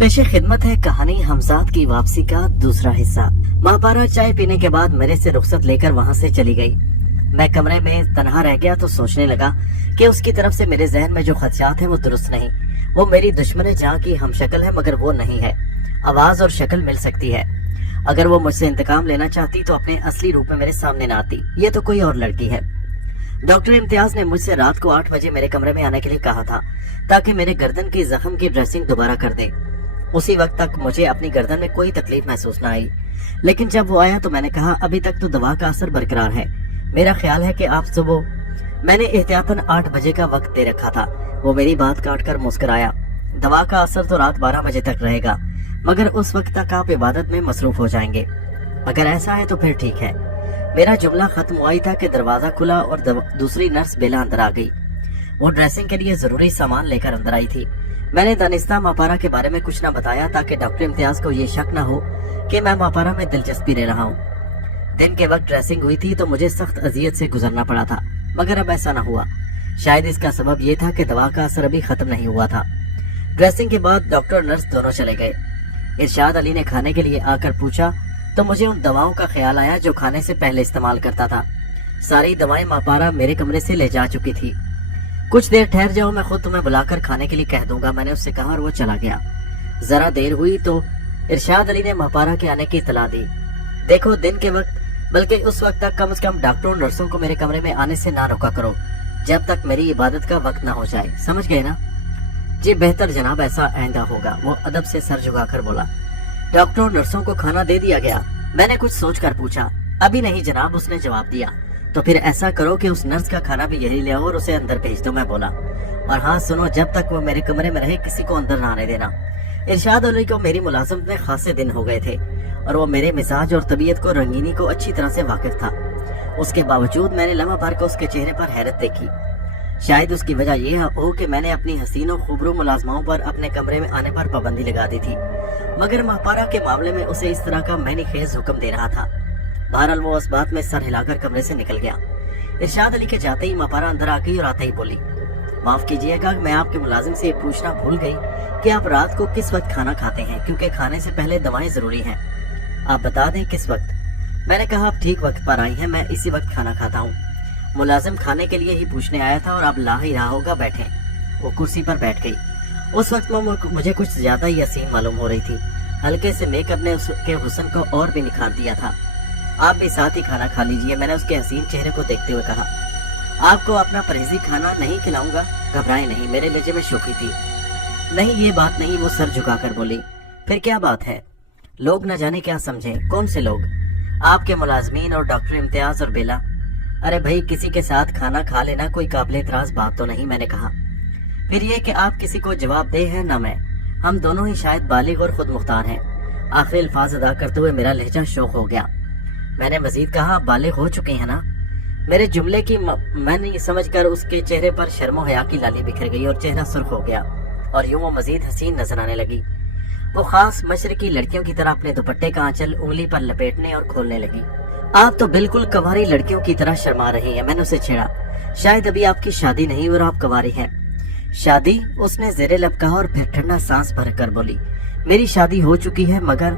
पेशे खिदमत है कहानी हमजाद की वापसी का दूसरा हिस्सा। महापारा चाय पीने के बाद मेरे से रुखसत लेकर वहाँ से चली गई। मैं कमरे में तन्हा रह गया तो सोचने लगा कि उसकी तरफ से मेरे जहन में जो खदशात हैं वो दुरुस्त नहीं। वो मेरी दुश्मन जहाँ की हम शक्ल है मगर वो नहीं है। आवाज और शक्ल मिल सकती है। अगर वो मुझसे इंतकाम लेना चाहती तो अपने असली रूप में मेरे सामने न आती। ये तो कोई और लड़की है। डॉक्टर इम्तियाज ने मुझसे रात को 8 बजे मेरे कमरे में आने के लिए कहा था ताकि मेरे गर्दन की जख्म की ड्रेसिंग दोबारा कर दे। उसी वक्त तक मुझे अपनी गर्दन में कोई तकलीफ महसूस न आई, लेकिन जब वो आया तो मैंने कहा अभी तक तो दवा का असर बरकरार है। मेरा ख्याल है कि आप सुबह। मैंने एहतियातन 8 बजे का वक्त दे रखा था। वो मेरी बात काट कर मुस्कुराया। दवा का असर तो रात 12 बजे तक रहेगा, मगर उस वक्त तक आप इबादत में मसरूफ हो जाएंगे। अगर ऐसा है तो फिर ठीक है। मेरा जुमला खत्म हुआ ही था कि दरवाजा खुला और दूसरी नर्स बेला अंदर आ गई। वो ड्रेसिंग के लिए जरूरी सामान लेकर अंदर आई थी। मैंने दानिस्ता मापारा के बारे में कुछ न बताया ताकि डॉक्टर इम्तियाज को ये शक न हो कि मैं मापारा में दिलचस्पी ले रहा हूँ। दिन के वक्त ड्रेसिंग हुई थी तो मुझे सख्त अजियत से गुजरना पड़ा था, मगर अब ऐसा न हुआ। शायद इसका सबब ये था कि दवा का असर अभी खत्म नहीं हुआ था। ड्रेसिंग के बाद डॉक्टर और नर्स दोनों चले गए। इरशाद अली ने खाने के लिए आकर पूछा तो मुझे उन दवाओं का ख्याल आया जो खाने से पहले इस्तेमाल करता था। सारी दवाएं मापारा मेरे कमरे से ले जा चुकी थी। कुछ देर ठहर जाओ, मैं खुद तुम्हें बुलाकर खाने के लिए कह दूंगा, मैंने उससे कहा और वो चला गया। जरा देर हुई तो इरशाद अली ने मापारा के आने की इतला दी। देखो, दिन के वक्त बल्कि उस वक्त तक कम से कम डॉक्टरों और नर्सों को मेरे कमरे में आने से ना रोका करो जब तक मेरी इबादत का वक्त ना हो जाए। समझ गए ना? जी बेहतर जनाब, ऐसा आइंदा होगा। वो अदब से सर झुकाकर बोला। डॉक्टरों और नर्सों को खाना दे दिया गया? मैंने कुछ सोचकर पूछा। अभी नहीं जनाब, उसने जवाब दिया। तो फिर ऐसा करो कि उस नर्स का खाना भी यही ले आओ और उसे अंदर भेज दो, मैं बोला। और हाँ सुनो, जब तक वो मेरे कमरे में रहे किसी को अंदर ना आने देना। इरशाद अली को मेरी मुलाजमत में खासे दिन हो गए थे और वो मेरे मिजाज और तबीयत को रंगीनी को अच्छी तरह से वाकिफ था। उसके बावजूद मैंने लम्हा भर को उसके चेहरे पर हैरत देखी। शायद उसकी वजह यह हो कि मैंने अपनी हसीनों खूबरू मुलाजमाओं पर अपने कमरे में आने पर पाबंदी लगा दी थी, मगर मापारा के मामले में उसे इस तरह का मैंने खेज हुक्म दे रहा था। बहरहाल वो उस बात में सर हिलाकर कमरे से निकल गया। इरशाद अली के जाते ही मापारा अंदर आ गई और आते ही बोली, माफ कीजिएगा, मैं आपके मुलाजिम से पूछना भूल गई कि आप रात को किस वक्त खाना खाते हैं, क्योंकि खाने से पहले दवाएं जरूरी हैं। आप बता दें किस वक्त। मैंने कहा आप ठीक वक्त पर आई हैं, मैं इसी वक्त खाना खाता हूँ। मुलाजिम खाने के लिए ही पूछने आया था और आप ला ही रहा होगा, बैठे। वो कुर्सी पर बैठ गई। उस वक्त में मुझे कुछ ज्यादा ही हसीन मालूम हो रही थी। हल्के से मेकअप ने उसके हुस्न को और भी निखार दिया था। आप भी साथ ही खाना खा लीजिए, मैंने उसके हसीन चेहरे को देखते हुए कहा। आपको अपना परहेजी खाना नहीं खिलाऊंगा, घबराए नहीं, मेरे लहजे में शोखी थी। नहीं ये बात नहीं, वो सर झुकाकर बोली। फिर क्या बात है? लोग न जाने क्या समझे। कौन से लोग? आपके मुलाजमीन और डॉक्टर इम्तियाज और बेला। अरे भाई, किसी के साथ खाना खा लेना कोई काबिल एतराज बात तो नहीं, मैंने कहा। फिर ये कि आप किसी को जवाब दे हैं न मैं, हम दोनों ही शायद बालिग और खुद मुख्तार हैं। आखिरी अल्फाज अदा करते हुए मेरा लहजा शोक हो गया। मैंने मजीद कहा, आप बालिग हो चुके हैं ना? मेरे जुमले की मैंने समझकर उसके चेहरे पर शर्मो हया की लाली बिखर गई और चेहरा सुर्ख हो गया और यूं वो मजीद हसीन नजर आने लगी। वो खास मशरकी लड़कियों की तरह अपने दुपट्टे का आंचल उंगली पर लपेटने और खोलने लगी। आप तो बिल्कुल कवारी लड़कियों की तरह शर्मा रही हैं, मैंने उसे छेड़ा। शायद अभी आपकी शादी नहीं और आप कवारी हैं। शादी? उसने जेरे लब कहा और फिर ठंडा सांस भरकर बोली, मेरी शादी हो चुकी है। मगर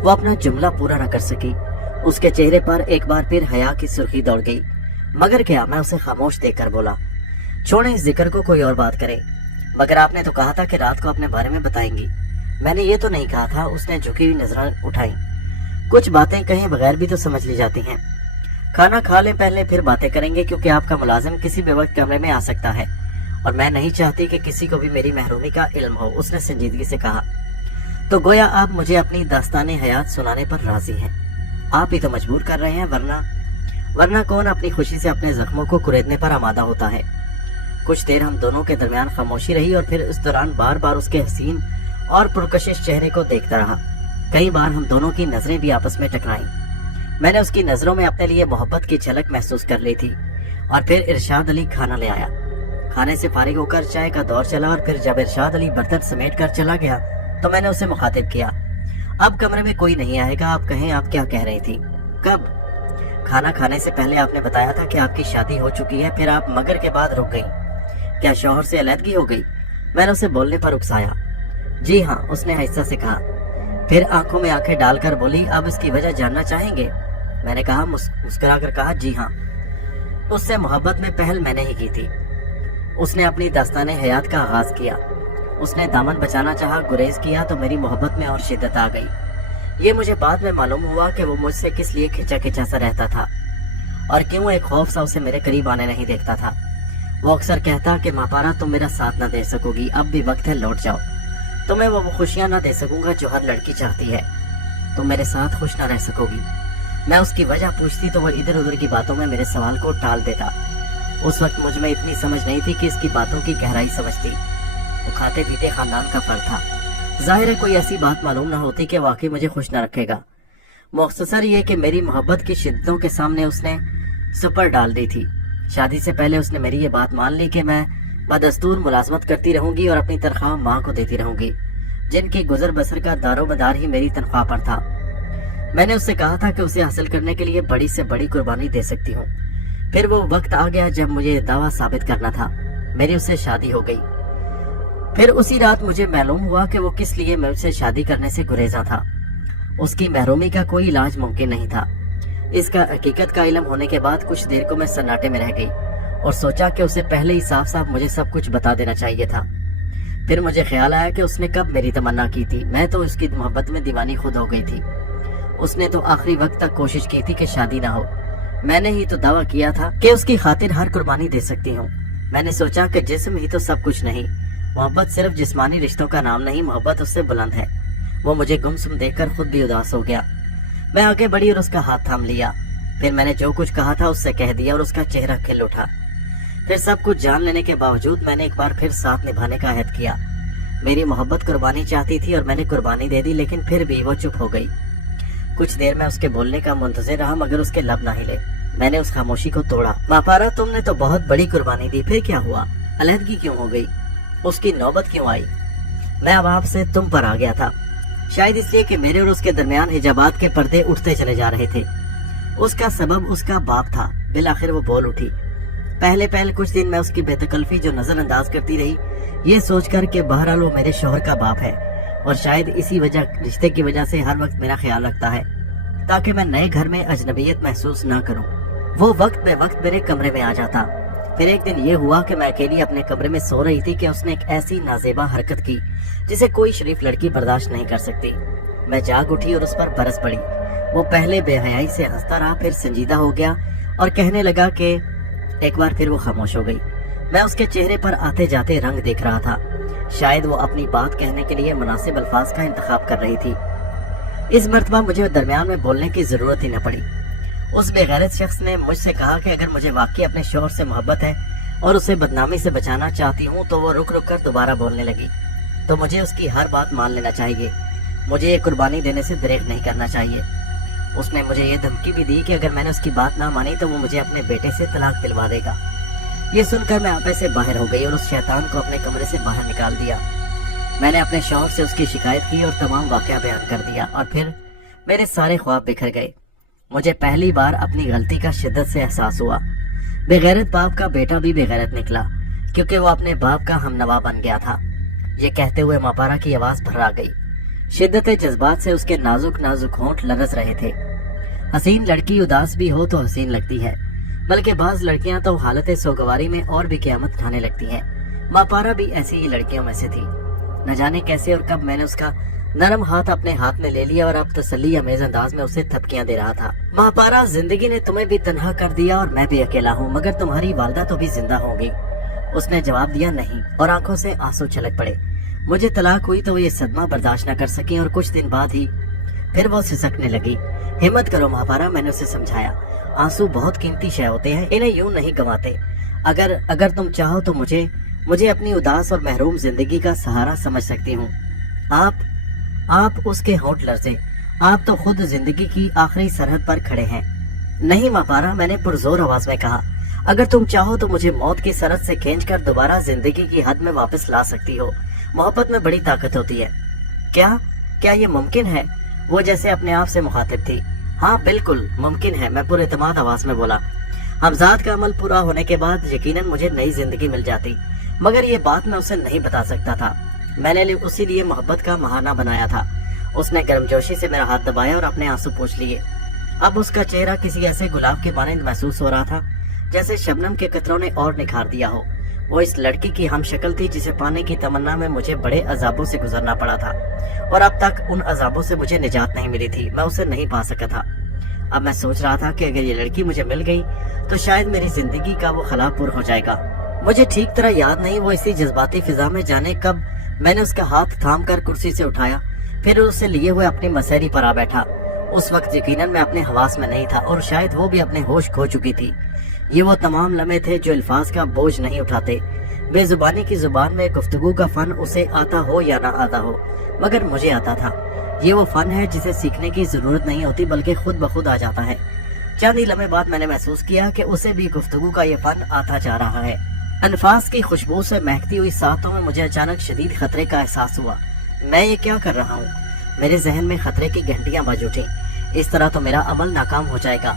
वो अपना जुमला पूरा न कर सकी। उसके चेहरे पर एक बार फिर हया की सुर्खी दौड़ गई। मगर क्या? मैं उसे खामोश देखकर बोला, छोड़े इस जिक्र को, कोई और बात करें। मगर आपने तो कहा था कि रात को अपने बारे में बताएंगी। मैंने ये तो नहीं कहा था। उसने झुकी हुई नजरें उठाई। कुछ बातें कहीं बगैर भी तो समझ ली जाती हैं। खाना खा लें पहले, फिर बातें करेंगे, क्योंकि आपका मुलाजिम किसी भी वक्त कमरे में आ सकता है और मैं नहीं चाहती कि किसी को भी मेरी महरूमी का इल्म हो, उसने संजीदगी से कहा। तो गोया आप मुझे अपनी दास्ताने हयात सुनाने पर राजी हैं। आप ही तो मजबूर कर रहे हैं, वरना कौन अपनी खुशी से अपने जख्मों को कुरेदने पर आमादा होता है। कुछ देर हम दोनों के दरमियान खामोशी रही और फिर इस दौरान बार बार उसके हसीन और पुरकशिश चेहरे को देखता रहा। कई बार हम दोनों की नजरें भी आपस में टकराईं। मैंने उसकी नजरों में अपने लिए मोहब्बत की झलक महसूस कर ली थी। और फिर इरशाद अली खाना ले आया। खाने से फारिग होकर चाय का दौर चला और फिर जब इरशाद अली बर्तन समेट कर चला गया तो मैंने उसे मुखातिब किया, अब कमरे में कोई नहीं आएगा, आप कहें आप क्या कह रही थी? कब? खाना खाने से पहले आपने बताया था कि आपकी शादी हो चुकी है, फिर आप मगर के बाद रुक गई। क्या शौहर से अलहदगी हो गई? मैंने उसे बोलने पर उकसाया। जी हाँ, उसने आहिस्ता से कहा। फिर आंखों में आंखें डालकर बोली, अब इसकी वजह जानना चाहेंगे? मैंने कहा, मुस्कुराकर कहा, जी हाँ। उससे मोहब्बत में पहल मैंने ही की थी। उसने अपनी दास्ताने हयात का आगाज किया। उसने दामन बचाना चाहा, गुरेज किया तो मेरी मोहब्बत में और शिद्दत आ गई। ये मुझे बाद में मालूम हुआ कि वो मुझसे किस लिए खिंचा खिंचा सा रहता था और क्यों एक खौफ सा उसे मेरे करीब आने नहीं देखता था। वो अक्सर कहता कि मापारा, तुम मेरा साथ न दे सकोगी, अब भी वक्त है, लौट जाओ। तुम्हें वो खुशियां न दे सकूंगा जो हर लड़की चाहती है। तुम मेरे साथ खुश न रह सकोगी। मैं उसकी वजह पूछती तो वो इधर उधर की बातों में मेरे सवाल को टाल देता। उस वक्त मुझ में इतनी समझ नहीं थी कि इसकी बातों की गहराई समझती। वो खाते पीते खानदान का फर्द था। जाहिर है कोई ऐसी बात मालूम न होती कि वाकई मुझे खुश न रखेगा। मुख्तसर ये कि मेरी मोहब्बत की शिद्दतों के सामने उसने सुपर डाल दी थी। शादी से पहले उसने मेरी ये बात मान ली कि मैं बदस्तूर मुलाजमत करती रहूंगी और अपनी तनख्वाह माँ को देती रहूंगी, जिनकी गुजर बसर का दारोमदार ही मेरी तनख्वाह पर था। मैंने उससे कहा था कि उसे हासिल करने के लिए बड़ी से बड़ी कुर्बानी दे सकती हूँ। फिर वो वक्त आ गया जब मुझे दावा साबित करना था। मेरी उससे शादी हो गई। फिर उसी रात मुझे मालूम हुआ कि वो किस लिए मुझसे शादी करने से गुरेजा था। उसकी महरूमी का कोई इलाज मुमकिन नहीं था। इसका हकीकत का इल्म होने के बाद कुछ देर को मैं सन्नाटे में रह गई और सोचा कि उसे पहले ही साफ साफ मुझे सब कुछ बता देना चाहिए था। फिर मुझे ख्याल आया कि उसने कब मेरी तमन्ना की थी। मैं तो उसकी मोहब्बत में दीवानी खुद हो गई थी। उसने तो आखिरी वक्त तक कोशिश की थी कि शादी ना हो। मैंने ही तो दावा किया था कि उसकी खातिर हर कुर्बानी दे सकती हूँ। मैंने सोचा कि जिस्म ही तो सब कुछ नहीं। मोहब्बत सिर्फ जिस्मानी रिश्तों का नाम नहीं, मोहब्बत उससे बुलंद है। वो मुझे गुमसुम देखकर खुद भी उदास हो गया। मैं आगे बढ़ी और उसका हाथ थाम लिया। फिर मैंने जो कुछ कहा था उससे कह दिया और उसका चेहरा खिल उठा। फिर सब कुछ जान लेने के बावजूद मैंने एक बार फिर साथ निभाने का अहद किया। मेरी मोहब्बत कुर्बानी चाहती थी और मैंने कुर्बानी दे दी, लेकिन फिर भी वो चुप हो गई। कुछ देर में उसके बोलने का मुंतज़िर रहा, मगर उसके लब ना हिले। मैंने उस खामोशी को तोड़ा। मापारा, तुमने तो बहुत बड़ी कुर्बानी दी, फिर क्या हुआ? अलहदगी क्यों हो गई? उसकी नौबत क्यों आई? मैं अब आपसे तुम पर आ गया था, शायद इसलिए कि मेरे और उसके दरमियान हिजाबात के पर्दे उठते चले जा रहे थे। उसका सबब उसका बाप था। बिलाखिर वो बोल उठी। पहले कुछ दिन मैं उसकी बेतकल्फी जो नजरअंदाज करती रही, ये सोचकर कि बहरहाल वो मेरे शोहर का बाप है और शायद इसी रिश्ते की वजह से हर वक्त मेरा ख्याल रखता है ताकि मैं नए घर में अजनबियत महसूस न करूं। वो वक्त बे वक्त मेरे कमरे में आ जाता। फिर एक दिन ये हुआ कि मैं अकेली अपने कमरे में सो रही थी कि उसने एक ऐसी नाजेबा हरकत की जिसे कोई शरीफ लड़की बर्दाश्त नहीं कर सकती। मैं जाग उठी और उस पर बरस पड़ी। वो पहले बेहयाई से हंसता रहा, फिर संजीदा हो गया और कहने लगा कि एक बार फिर वो खामोश हो गई। मैं उसके चेहरे पर आते जाते रंग देख रहा था। शायद वो अपनी बात कहने के लिए मुनासिब अल्फाज का इंतखाब कर रही थी। इस मर्तबा मुझे दरमियान में बोलने की जरूरत ही न पड़ी। उस बेगैरत शख्स ने मुझसे कहा कि अगर मुझे वाकई अपने शौहर से मोहब्बत है और उसे बदनामी से बचाना चाहती हूँ तो वो रुक रुक कर दोबारा बोलने लगी। तो मुझे उसकी हर बात मान लेना चाहिए। मुझे ये कुर्बानी देने से दरेक नहीं करना चाहिए। उसने मुझे ये धमकी भी दी कि अगर मैंने उसकी बात ना मानी तो वो मुझे अपने बेटे से तलाक दिलवा देगा। ये सुनकर मैं आपे से बाहर हो गई और उस शैतान को अपने कमरे से बाहर निकाल दिया। मैंने अपने शौहर से उसकी शिकायत की और तमाम वाकया बयान कर दिया और फिर मेरे सारे ख्वाब बिखर गए। मुझे पहली बार अपनी गलती का शिद्दत से एहसास हुआ। बेगैरत बाप का बेटा भी बेगैरत निकला क्योंकि वो अपने बाप का हमनवा बन गया था। ये कहते हुए मापारा की आवाज भर्रा गई। शिद्दत जज्बात से उसके नाजुक नाजुक होंठ लरस रहे थे। हसीन लड़की उदास भी हो तो हसीन लगती है, बल्कि बाज लड़कियां तो हालत सोगवारी में और भी क़यामत खाने लगती हैं। मापारा भी ऐसी ही लड़कियों में से थी। न जाने कैसे और कब मैंने उसका नरम हाथ अपने हाथ में ले लिया और अब तसल्ली अमेज अंदाज में उसे थपकियां दे रहा था। मापारा, जिंदगी ने तुम्हें भी तन्हा कर दिया और मैं भी अकेला हूँ, मगर तुम्हारी वालदा तो भी जिंदा होगी। उसने जवाब दिया नहीं और आंखों से आंसू छलक पड़े। मुझे तलाक हुई तो वो ये सदमा बर्दाश्त न कर सकी और कुछ दिन बाद ही फिर वो सिसकने लगी। हिम्मत करो मापारा, मैंने उसे समझाया। आंसू बहुत कीमती शय होते हैं, इन्हें यूं नहीं गंवाते। अगर तुम चाहो तो मुझे अपनी उदास और महरूम जिंदगी का सहारा समझ सकती हूँ। आप उसके होंठ लरसे। आप तो खुद जिंदगी की आखिरी सरहद पर खड़े हैं। नहीं मापारा, मैंने पुरजोर आवाज में कहा, अगर तुम चाहो तो मुझे मौत की सरहद से खींचकर दोबारा जिंदगी की हद में वापस ला सकती हो। मोहब्बत में बड़ी ताकत होती है। क्या ये मुमकिन है? वो जैसे अपने आप से मुखातिब थी। हाँ बिल्कुल मुमकिन है, मैं पूरे एतमाद आवाज में बोला। हमजाद का अमल पूरा होने के बाद यकीनन मुझे नई जिंदगी मिल जाती, मगर ये बात मैं उसे नहीं बता सकता था। मैंने उसी लिए मोहब्बत का बहाना बनाया था। उसने गर्मजोशी से मेरा हाथ दबाया और अपने आंसू पोंछ लिए। अब उसका चेहरा किसी ऐसे गुलाब के मानंद महसूस हो रहा था जैसे शबनम के कतरों ने और निखार दिया हो। वो इस लड़की की हम शक्ल थी जिसे पाने की तमन्ना में मुझे बड़े अजाबों से गुजरना पड़ा था, और अब तक उन अजाबों से मुझे निजात नहीं मिली थी। मैं उसे नहीं पा सका था। अब मैं सोच रहा था कि अगर ये लड़की मुझे मिल गई तो शायद मेरी जिंदगी का वो ख्वाब पूरा हो जाएगा। मुझे ठीक तरह याद नहीं वो इसी जज्बाती फिजा में जाने कब मैंने उसका हाथ थाम कर कुर्सी से उठाया, फिर उसे लिए हुए अपनी मसहरी पर आ बैठा। उस वक्त यकीनन मैं अपने हवास में नहीं था और शायद वो भी अपने होश खो चुकी थी। ये वो तमाम लम्हे थे जो अल्फाज का बोझ नहीं उठाते। बेजुबानी की जुबान में गुफ्तगू का फन उसे आता हो या ना आता हो, मगर मुझे आता था। ये वो फन है जिसे सीखने की जरूरत नहीं होती बल्कि खुद ब खुद आ जाता है। चंद ही लम्हे बाद मैंने महसूस किया कि उसे भी गुफ्तगू का ये फन आता जा रहा है। अल्फाज की खुशबू से महकती हुई सांसों में मुझे अचानक शदीद खतरे का एहसास हुआ। मैं ये क्या कर रहा हूँ? मेरे जहन में खतरे की घंटियां बज उठी। इस तरह तो मेरा अमल नाकाम हो जाएगा।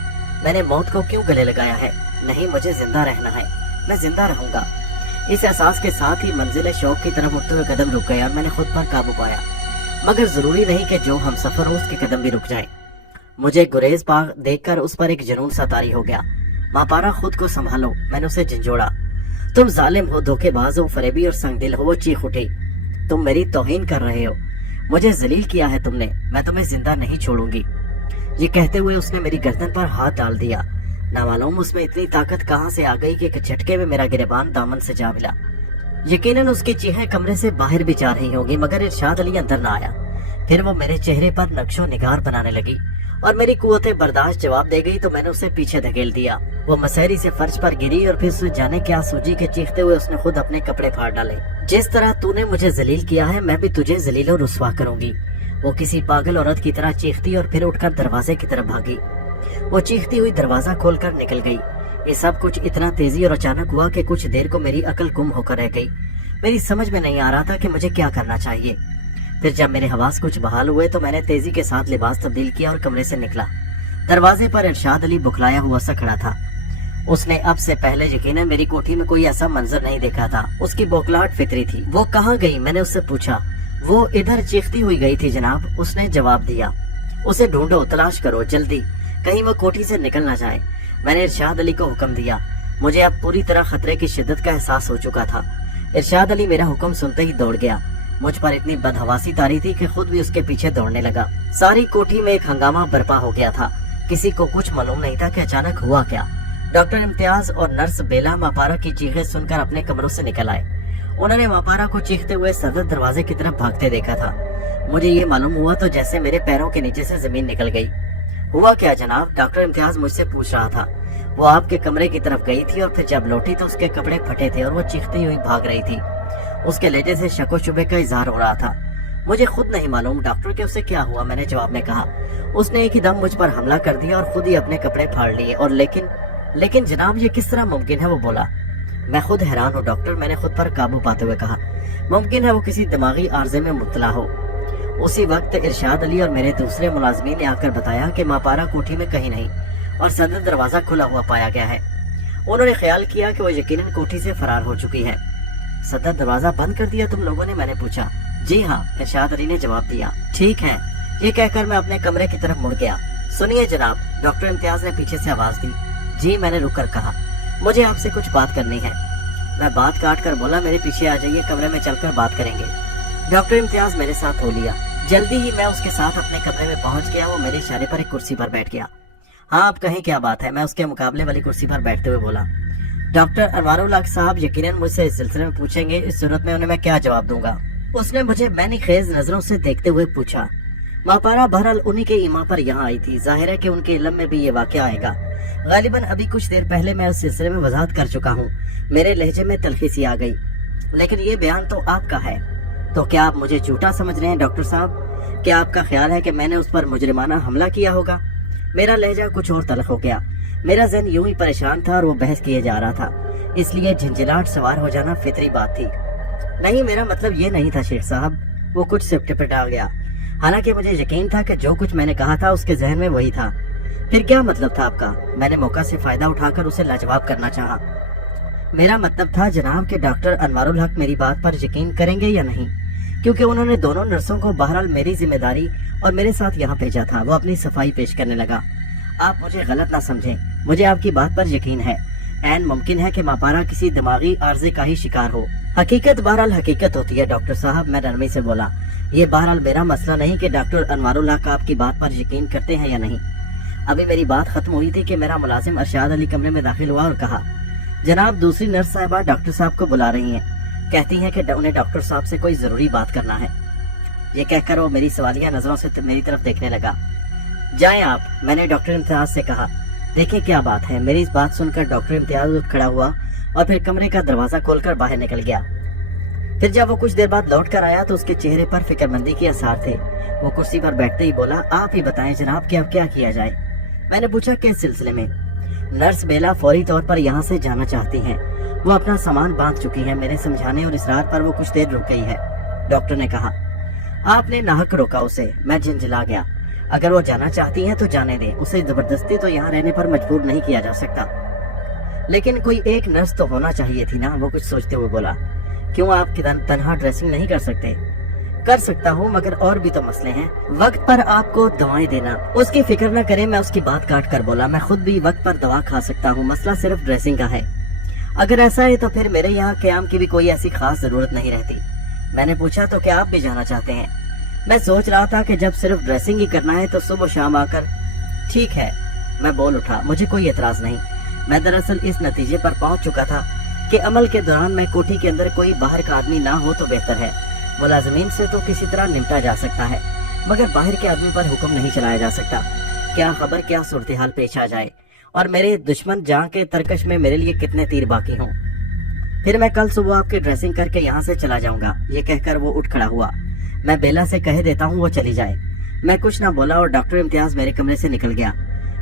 मैंने मौत को क्यों गले लगाया है? नहीं, मुझे जिंदा रहना है। मैं जिंदा रहूंगा। इस एहसास के साथ ही मंजिल शौक की तरफ उठते हुए कदम रुक गए और मैंने खुद पर काबू पाया। मगर जरूरी नहीं कि जो हम सफर हो उसके कदम भी रुक जाएं। मुझे गुरेज पाग देखकर उस पर एक जुनून सा तारी हो गया। मापारा, खुद को संभालो, मैंने उसे झंझोड़ा। तुम जालिम हो, धोखेबाज हो, फरेबी और संगदिल हो। वो चीख उठी। तुम मेरी तौहीन कर रहे हो। मुझे जलील किया है तुमने। मैं तुम्हें जिंदा नहीं छोड़ूंगी। ये कहते हुए उसने मेरी गर्दन पर हाथ डाल दिया। नामालूम उसमें इतनी ताकत कहां से आ गई कि एक झटके में मेरा गिरबान दामन से जा मिला। यकीनन उसकी चीखें कमरे से बाहर भी जा रही होंगी, मगर इरशाद अली अंदर न आया। फिर वो मेरे चेहरे पर नक्शो निगार बनाने लगी और मेरी कुव्वत बर्दाश्त जवाब दे गई तो मैंने उसे पीछे धकेल दिया। वो मसहरी से फर्श पर गिरी और फिर उसे जाने क्या सूझी के चीखते हुए उसने खुद अपने कपड़े फाड़ डाले। जिस तरह तूने मुझे जलील किया है, मैं भी तुझे जलील और रुस्वा करूंगी। वो किसी पागल औरत की तरह चीखती और फिर उठकर दरवाजे की तरफ भागी। वो चीखती हुई दरवाजा खोलकर निकल गई। ये सब कुछ इतना तेजी और अचानक हुआ कि कुछ देर को मेरी अकल गुम होकर रह गई। मेरी समझ में नहीं आ रहा था कि मुझे क्या करना चाहिए। फिर जब मेरे हवास कुछ बहाल हुए तो मैंने तेजी के साथ लिबास तब्दील किया और कमरे से निकला। दरवाजे पर इरशाद अली बुखलाया हुआ सा खड़ा था। उसने अब से पहले यकीनन मेरी कोठी में कोई ऐसा मंजर नहीं देखा था। उसकी बौखलाहट फितरी थी। वो कहाँ गई? मैंने उससे पूछा। वो इधर चीखती हुई गई थी जनाब, उसने जवाब दिया। उसे ढूंढो, तलाश करो जल्दी, कहीं वो कोठी से निकल ना जाए। मैंने इरशाद अली को हुक्म दिया। मुझे अब पूरी तरह खतरे की शिद्दत का एहसास हो चुका था। इरशाद अली मेरा हुक्म सुनते ही दौड़ गया। मुझ पर इतनी बदहवासी तारी थी कि खुद भी उसके पीछे दौड़ने लगा। सारी कोठी में एक हंगामा बर्पा हो गया था। किसी को कुछ मालूम नहीं था कि अचानक हुआ क्या। डॉक्टर इम्तियाज और नर्स बेला मापारा की चीखें सुनकर अपने कमरों से निकल आए। उन्होंने मापारा को चीखते हुए सदर दरवाजे की तरफ भागते देखा था। मुझे ये मालूम हुआ तो जैसे मेरे पैरों के नीचे से जमीन निकल गई। हुआ क्या जनाब? डॉक्टर इम्तियाज मुझसे पूछ रहा था। वो आपके कमरे की तरफ गई थी और फिर जब लौटी तो उसके कपड़े फटे थे और वो चीखती हुई भाग रही थी। उसके लहजे से शको शुबे का इजहार हो रहा था। मुझे खुद नहीं मालूम डॉक्टर के उसे क्या हुआ, मैंने जवाब में कहा। उसने एक ही दम मुझ पर हमला कर दिया और खुद ही अपने कपड़े फाड़ लिए। और लेकिन जनाब ये किस तरह मुमकिन है? वो बोला। मैं खुद हैरान हूँ डॉक्टर, मैंने खुद पर काबू पाते हुए कहा। मुमकिन है वो किसी दिमागी आर्जे में मुब्तला हो। उसी वक्त इरशाद अली और मेरे दूसरे मुलाजमीन ने आकर बताया कि मापारा कोठी में कहीं नहीं और सदर दरवाजा खुला हुआ पाया गया है। उन्होंने ख्याल किया कि वो यकीनन कोठी से फरार हो चुकी है। सदर दरवाजा बंद कर दिया तुम लोगों ने? मैंने पूछा। जी हाँ, इरशाद अली ने जवाब दिया। ठीक है, ये कहकर मैं अपने कमरे की तरफ मुड़ गया। सुनिए जनाब, डॉक्टर इम्तियाज ने पीछे से आवाज दी। जी, मैंने रुक कर कहा। मुझे आपसे कुछ बात करनी है। मैं बात काट कर बोला, मेरे पीछे आ जाइए, कमरे में चलकर बात करेंगे। डॉक्टर इम्तियाज मेरे साथ हो लिया। जल्दी ही मैं उसके साथ अपने कमरे में पहुंच गया। वो मेरे इशारे पर एक कुर्सी पर बैठ गया। हाँ, आप कहें क्या बात है? मैं उसके मुकाबले वाली कुर्सी पर बैठते हुए बोला। डॉक्टर अनवारुल हक साहब यकीनन मुझसे इस सिलसिले में पूछेंगे, इस सूरत में उन्हें मैं क्या जवाब दूंगा? उसने मुझे मैंने खेज नजरों से देखते हुए पूछा। मापारा बहरहाल उन्हीं के ईमा पर यहाँ आई थी। जाहिर है कि उनके इल्म में भी ये वाकया आएगा। गालिबन अभी कुछ देर पहले मैं उस सिलसिले में वजाहत कर चुका हूँ। मेरे लहजे में तलखी सी आ गई। लेकिन ये बयान तो आपका है, तो क्या आप मुझे झूठा समझ रहे हैं डॉक्टर साहब? क्या आपका ख्याल है कि मैंने उस पर मुजरिमाना हमला किया होगा? मेरा लहजा कुछ और तलख हो गया। मेरा जहन यूं ही परेशान था और वो बहस किए जा रहा था, इसलिए झंझलाहट सवार हो जाना फितरी बात थी। नहीं, मेरा मतलब ये नहीं था शेख साहब। वो कुछ सिपटिपटा गया। हालांकि मुझे यकीन था कि जो कुछ मैंने कहा था उसके जहन में वही था। फिर क्या मतलब था आपका? मैंने मौका से फायदा उठाकर उसे लाजवाब करना चाहा। मेरा मतलब था जनाब कि डॉक्टर अनवारुल हक मेरी बात पर यकीन करेंगे या नहीं। क्योंकि उन्होंने दोनों नर्सों को बहरहाल मेरी जिम्मेदारी और मेरे साथ यहाँ भेजा था। वो अपनी सफाई पेश करने लगा। आप मुझे गलत ना समझें, मुझे आपकी बात पर यकीन है। ऐन मुमकिन है कि मापारा किसी दिमागी आर्जे का ही शिकार हो। हकीकत बहरहाल हकीकत होती है डॉक्टर साहब, मैं नरमी से बोला। ये बहरहाल मेरा मसला नहीं कि डॉक्टर अनवारुल्लाह का आपकी बात पर यकीन करते हैं या नहीं। अभी मेरी बात खत्म हुई थी कि मेरा मुलाजिम अरशाद अली कमरे में दाखिल हुआ और कहा, जनाब दूसरी नर्स साहिबा डॉक्टर साहब को बुला रही हैं, कहती हैं कि उन्हें डॉक्टर साहब से कोई जरूरी बात करना है। ये कहकर वो मेरी सवालिया नजरों से मेरी तरफ देखने लगा। जाएं आप, मैंने डॉक्टर इम्तियाज से कहा। देखें क्या बात है। मेरी इस बात सुनकर डॉक्टर इम्तियाज उठ खड़ा हुआ और फिर कमरे का दरवाजा खोलकर बाहर निकल गया। फिर जब वो कुछ देर बाद लौट कर आया तो उसके चेहरे पर फिक्रमंदी के आसार थे। वो कुर्सी पर बैठते ही बोला, आप ही बताएं जनाब कि अब क्या किया जाए। मैंने पूछा, किस सिलसिले में? नर्स बेला फौरी तौर पर यहाँ से जाना चाहती हैं। वो अपना सामान बांध चुकी है। मेरे समझाने और इसरार पर वो कुछ देर रुक गई है। डॉक्टर ने कहा, आपने नाहक रोका उसे। मैं झंझला गया। अगर वो जाना चाहती है तो जाने दें, उसे जबरदस्ती तो यहाँ रहने पर मजबूर नहीं किया जा सकता। लेकिन कोई एक नर्स तो होना चाहिए थी ना, वो कुछ सोचते हुए बोला। क्यों आप तनहा ड्रेसिंग नहीं कर सकते? कर सकता हूँ, मगर और भी तो मसले हैं। वक्त पर आपको दवाएं देना, उसकी फिक्र न करें। मैं उसकी बात काट कर बोला, मैं खुद भी वक्त पर दवा खा सकता हूँ, मसला सिर्फ ड्रेसिंग का है। अगर ऐसा है तो फिर मेरे यहाँ क़याम की भी कोई ऐसी खास जरूरत नहीं रहती। मैंने पूछा, तो क्या आप भी जाना चाहते हैं? मैं सोच रहा था कि जब सिर्फ ड्रेसिंग ही करना है तो सुबह शाम आकर। ठीक है, मैं बोल उठा, मुझे कोई एतराज नहीं। मैं दरअसल इस नतीजे पर पहुंच चुका था कि अमल के दौरान मैं कोठी के अंदर कोई बाहर का आदमी ना हो तो बेहतर है। मुलाजमीन से तो किसी तरह निपटा जा सकता है, मगर बाहर के आदमी पर हुक्म नहीं चलाया जा सकता। क्या खबर क्या सूरत हाल पेश आ जाए और मेरे दुश्मन जहाँ के तरकश में मेरे लिए कितने तीर बाकी हों। फिर मैं कल सुबह आपकी ड्रेसिंग करके यहाँ से चला जाऊंगा। ये कहकर वो उठ खड़ा हुआ। मैं बेला से कह देता हूँ वो चली जाए। मैं कुछ ना बोला और डॉक्टर इम्तियाज मेरे कमरे से निकल गया।